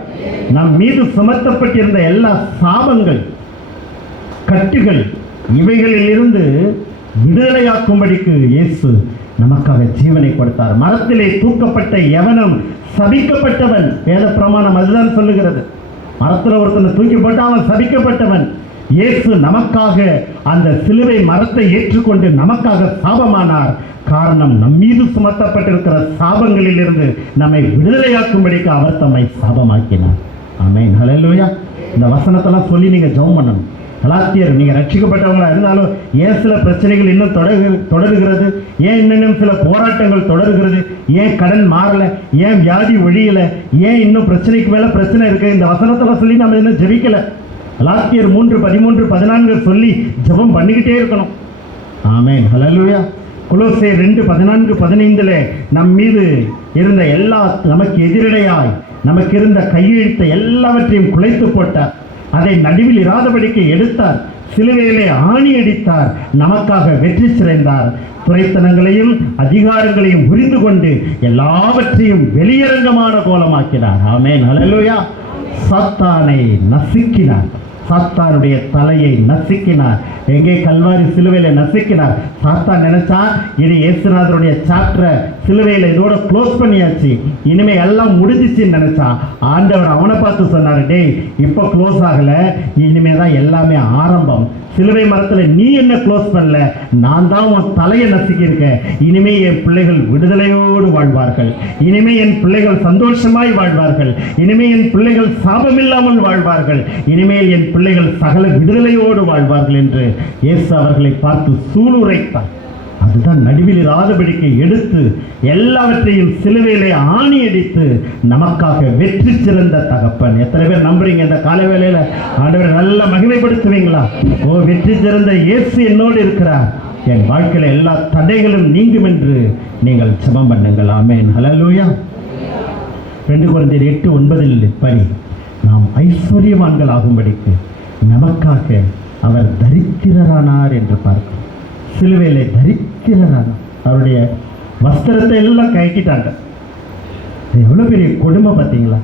நம் மீது சுமத்தப்பட்டிருந்த எல்லா சாபங்கள், கட்டுகள், இவைகளில் இருந்து விடுதலையாக்கும்படிக்கு இயேசு நமக்காக ஜீவனை கொடுத்தார். மரத்திலே தூக்கப்பட்ட எவனும் சபிக்கப்பட்டவன், வேத பிரமாணம் அதுதான் சொல்லுகிறது. மரத்தில் ஒருத்தனை தூக்கி போட்டு அவன் சபிக்கப்பட்டவன். இயேசு நமக்காக அந்த சிலுவை மரத்தை ஏற்றுக்கொண்டு நமக்காக சாபமானார். காரணம், நம் மீது சுமத்தப்பட்டிருக்கிற சாபங்களில் இருந்து நம்மை விடுதலையாக்கும்படிக்கு அவர் தம்மை சாபமாக்கினார். ஆமென், ஹல்லேலூயா. இந்த வசனத்தெல்லாம் சொல்லி நீங்கள் ஜெபம் பண்ணணும். கலாத்தியர், நீங்கள் ரட்சிக்கப்பட்டவங்களா இருந்தாலும் ஏன் சில பிரச்சனைகள் இன்னும் தொடர்கிறது? ஏன் இன்னும் சில போராட்டங்கள் தொடர்கிறது? ஏன் கடன் மாறலை? ஏன் வியாதி ஒழியலை? ஏன் இன்னும் பிரச்சனைக்கு மேலே பிரச்சனை இருக்குது? இந்த வசனத்தெல்லாம் சொல்லி நம்ம இன்னும் ஜெபிக்கலை. கலாத்தியர் 3:13-14 சொல்லி ஜெபம் பண்ணிக்கிட்டே இருக்கணும். ஆமென், ஹல்லேலூயா. கொலோசையர் 2:14-15 நம் மீது இருந்த எல்லா, நமக்கு எதிரடையாய் நமக்கு இருந்த கையெழுத்தை எல்லாவற்றையும் குலைத்து போட்டார். அதை நடுவில் இராதபடிக்கு எடுத்தார். சிலுவையிலே ஆணி அடித்தார். நமக்காக வெற்றி சிறைந்தார். துரைத்தனங்களையும் அதிகாரங்களையும் புரிந்து கொண்டு எல்லாவற்றையும் வெளியரங்கமான கோலமாக்கினார். ஆமென், ஹல்லேலூயா. சாத்தானை நசுக்கினார். சாத்தானுடைய தலையை நசுக்கினார். எங்கே? கல்வாரி சிலுவையில நசுக்கினார். சாத்தான் நினைச்சா இது இயேசுநாதருடைய சாப்டரை சிலுவையில இதோட க்ளோஸ் பண்ணியாச்சு, இனிமே எல்லாம் முடிஞ்சிச்சுன்னு நினைச்சா, ஆண்டவர் அவனை பார்த்து சொன்னார், டேய் இப்போ க்ளோஸ் ஆகல, இனிமே தான் எல்லாமே ஆரம்பம். சிலுவை மரத்துல நீ என்ன க்ளோஸ் பண்ணல, நான் தான் உன் தலையை நசுக்கியிருக்கேன். இனிமே என் பிள்ளைகள் விடுதலையோடு வாழ்வார்கள். இனிமே என் பிள்ளைகள் சந்தோஷமாய் வாழ்வார்கள். இனிமே என் பிள்ளைகள் சாபமில்லாமல் வாழ்வார்கள். இனிமேல் என் பிள்ளைகள் சகல விடுதலையோடு வாழ்வார்கள் என்று இயேசு அவர்களை பார்த்து சூளுரைத்தார். அதுதான் நடுவில் இராதபடிக்கு எடுத்து எல்லாவற்றையும் சிலுவையிலே ஆணி அடித்து நமக்காக வெற்றி சிறந்த தகப்பன். எத்தனை பேர் நம்புறீங்க இந்த காலை வேளையில ஆண்டவரை நல்லா மகிமைப்படுத்துவீங்களா? ஓ, வெற்றி சிறந்த இயேசு என்னோடு இருக்கிறார், என் வாழ்க்கையில எல்லா தடைகளும் நீங்கும் என்று நீங்கள் ஜெபம் பண்ணுங்கள். ஆமென், ஹல்லேலூயா. 2 கொரிந்தியர் 8:9 படி, நாம் ஐஸ்வர்யவான்கள் ஆகும்படிக்கு நமக்காக அவர் தரித்திரரானார் என்று பார்க்கிறோம். சிலுவையிலே தரித்திரரானார். அவருடைய வஸ்திரத்தை எல்லாம் கழட்டிட்டாங்க. எவ்வளோ பெரிய கொடுமை பார்த்தீங்களா?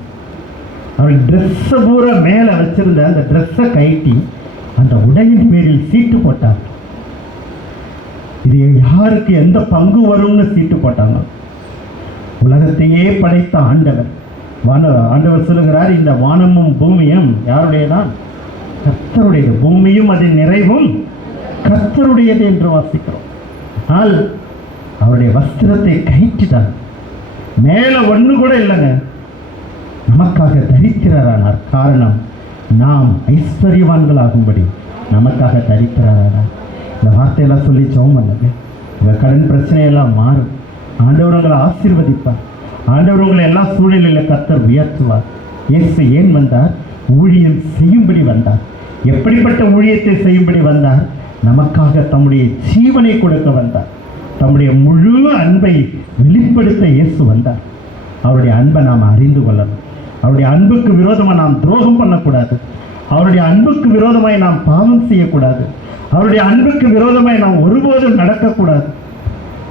அவர் ட்ரெஸ்ஸை பூரா மேலே வச்சிருந்த அந்த ட்ரெஸ்ஸை கழட்டி அந்த உடையின் பேரில் சீட்டு போட்டார். இது யாருக்கு எந்த பங்கு வரும்னு சீட்டு போட்டாங்க. உலகத்தையே படைத்த ஆண்டவர் ஆண்டவர் சொல்லுகிறார், இந்த வானமும் பூமியும் யாருடையதான்? கர்த்தருடையது. பூமியும் அதன் நிறைவும் கர்த்தருடையது என்று வாசிக்கிறோம். ஆனால் அவருடைய வஸ்திரத்தை கழற்றிட்டார். மேல ஒண்ணு கூட இல்லைங்க, நமக்காக தரித்திரரானார். காரணம், நாம் ஐஸ்வர்யவான்கள் ஆகும்படி நமக்காக தரித்திரரானார். இந்த வார்த்தையெல்லாம் சொல்லி ஜெபம் பண்ணுங்க. உங்கள் கடன் பிரச்சனையெல்லாம் மாறும். ஆண்டவர் உங்களை ஆசீர்வதிப்பார். ஆண்டவர் உங்களை எல்லா சூழலில் கர்த்தர் உயர்த்துவார். இயேசு ஏன் வந்தார்? ஊழியம் செய்யும்படி வந்தார். எப்படிப்பட்ட ஊழியத்தை செய்யும்படி வந்தார்? நமக்காக தம்முடைய ஜீவனை கொடுக்க வந்தார். தம்முடைய முழு அன்பை வெளிப்படுத்த இயேசு வந்தார். அவருடைய அன்பை நாம் அறிந்து கொள்ளணும். அவருடைய அன்புக்கு விரோதமாக நாம் துரோகம் பண்ணக்கூடாது. அவருடைய அன்புக்கு விரோதமாய் நாம் பாவம் செய்யக்கூடாது. அவருடைய அன்புக்கு விரோதமாய் நாம் ஒருபோதும் நடக்கக்கூடாது.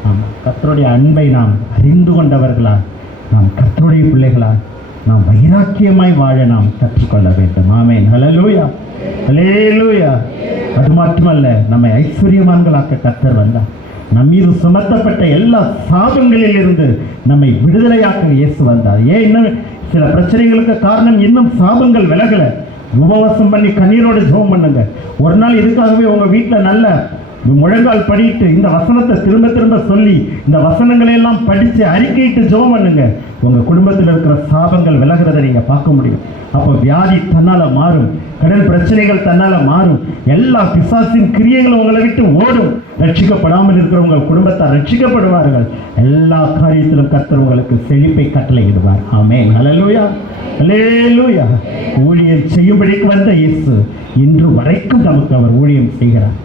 ஆமாம், கர்த்தருடைய அன்பை நாம் அறிந்து கொண்டவர்களா, நாம் கர்த்தருடைய பிள்ளைகளா, நாம் வைராக்கியமாய் வாழ நாம் கற்றுக்கொள்ள வேண்டும். ஆமென், ஹல்லேலூயா, ஹல்லேலூயா. அது மட்டுமல்ல, நம்மை ஐஸ்வர்யவான்களாக்க கர்த்தர் வந்தார். நம் மீது சுமத்தப்பட்ட எல்லா சாபங்களில் இருந்து நம்மை விடுதலையாக்க இயேசு வந்தார். ஏன் இன்னும் சில பிரச்சனைகளுக்கு காரணம், இன்னும் சாபங்கள் விலகலை. உபவாசம் பண்ணி கண்ணீரோடு ஜெபம் பண்ணுங்க. ஒரு நாள் இதுக்காகவே உங்க வீட்டில் நல்ல முழங்கால் படிட்டு இந்த வசனத்தை திரும்ப திரும்ப சொல்லி இந்த வசனங்களை எல்லாம் படித்து அறிக்கையிட்டு ஜெபம் பண்ணுங்க. உங்க குடும்பத்தில் இருக்கிற சாபங்கள் விலகிறத நீங்க பார்க்க முடியும். அப்போ வியாதி தன்னால மாறும், கடன் பிரச்சனைகள் தன்னால மாறும், எல்லா பிசாசின் கிரியைகளும் உங்களை விட்டு ஓடும். ரட்சிக்கப்படாமல் இருக்கிற உங்கள் குடும்பத்தார் ரட்சிக்கப்படுவார்கள். எல்லா காரியத்திலும் கர்த்தர் உங்களுக்கு செழிப்பை கட்டளையிடுவார். ஆமென், ஹல்லேலூயா, ஹல்லேலூயா. ஊழியம் செய்யும்படிக்கு வந்த இயேசு இன்று வரைக்கும் நமக்கு அவர் ஊழியம் செய்கிறார்.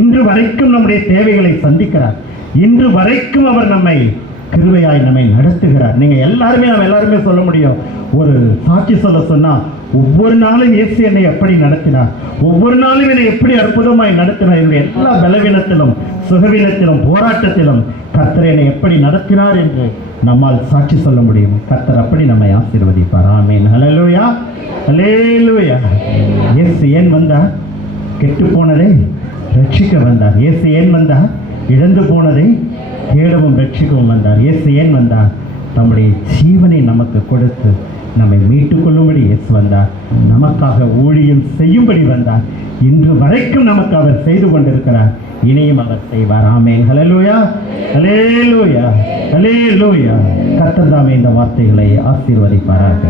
இன்று வரைக்கும் நம்முடைய தேவைகளை சந்திக்கிறார். இன்று வரைக்கும் அவர் நம்மை கிருபையாய் நம்மை நடத்துகிறார். நீங்க நம்ம எல்லாருமே சொல்ல முடியும். ஒரு சாட்சி சொன்னா, ஒவ்வொரு நாளும் இயேசு என்னை எப்படி நடத்தினார், ஒவ்வொரு நாளும் என்னை எப்படி அற்புதமாய் நடத்தினார், என்னுடைய எல்லா பலவீனத்திலும் சுகவீனத்திலும் போராட்டத்திலும் கர்த்தர் என்னை எப்படி நடத்தினார் என்று நம்மால் சாட்சி சொல்ல முடியும். கர்த்தர் அப்படி நம்மை ஆசீர்வதிப்பார். ஆமென், ஹல்லேலூயா, ஹல்லேலூயா. இயேசு ஏன் வந்தார்? கெட்டு போனதை ரட்சிக்க வந்தார். இயேசு ஏன் வந்தார்? இழந்து போனதை தேடவும் ரட்சிக்கவும் வந்தார். இயேசு ஏன் வந்தார்? தம்முடைய ஜீவனை நமக்கு கொடுத்து நம்மை மீட்டுக் கொள்ளும்படி இயேசு வந்தார். நமக்காக ஊழியம் செய்யும்படி வந்தார். இன்று வரைக்கும் நமக்கு அவர் செய்து கொண்டிருக்கிறார். இனியும் அவர் செய்வார். ஆமென், ஹல்லேலூயா, ஹல்லேலூயா, ஹல்லேலூயா. கர்த்தர் தாமே இந்த வார்த்தைகளை ஆசீர்வதிப்பாராக.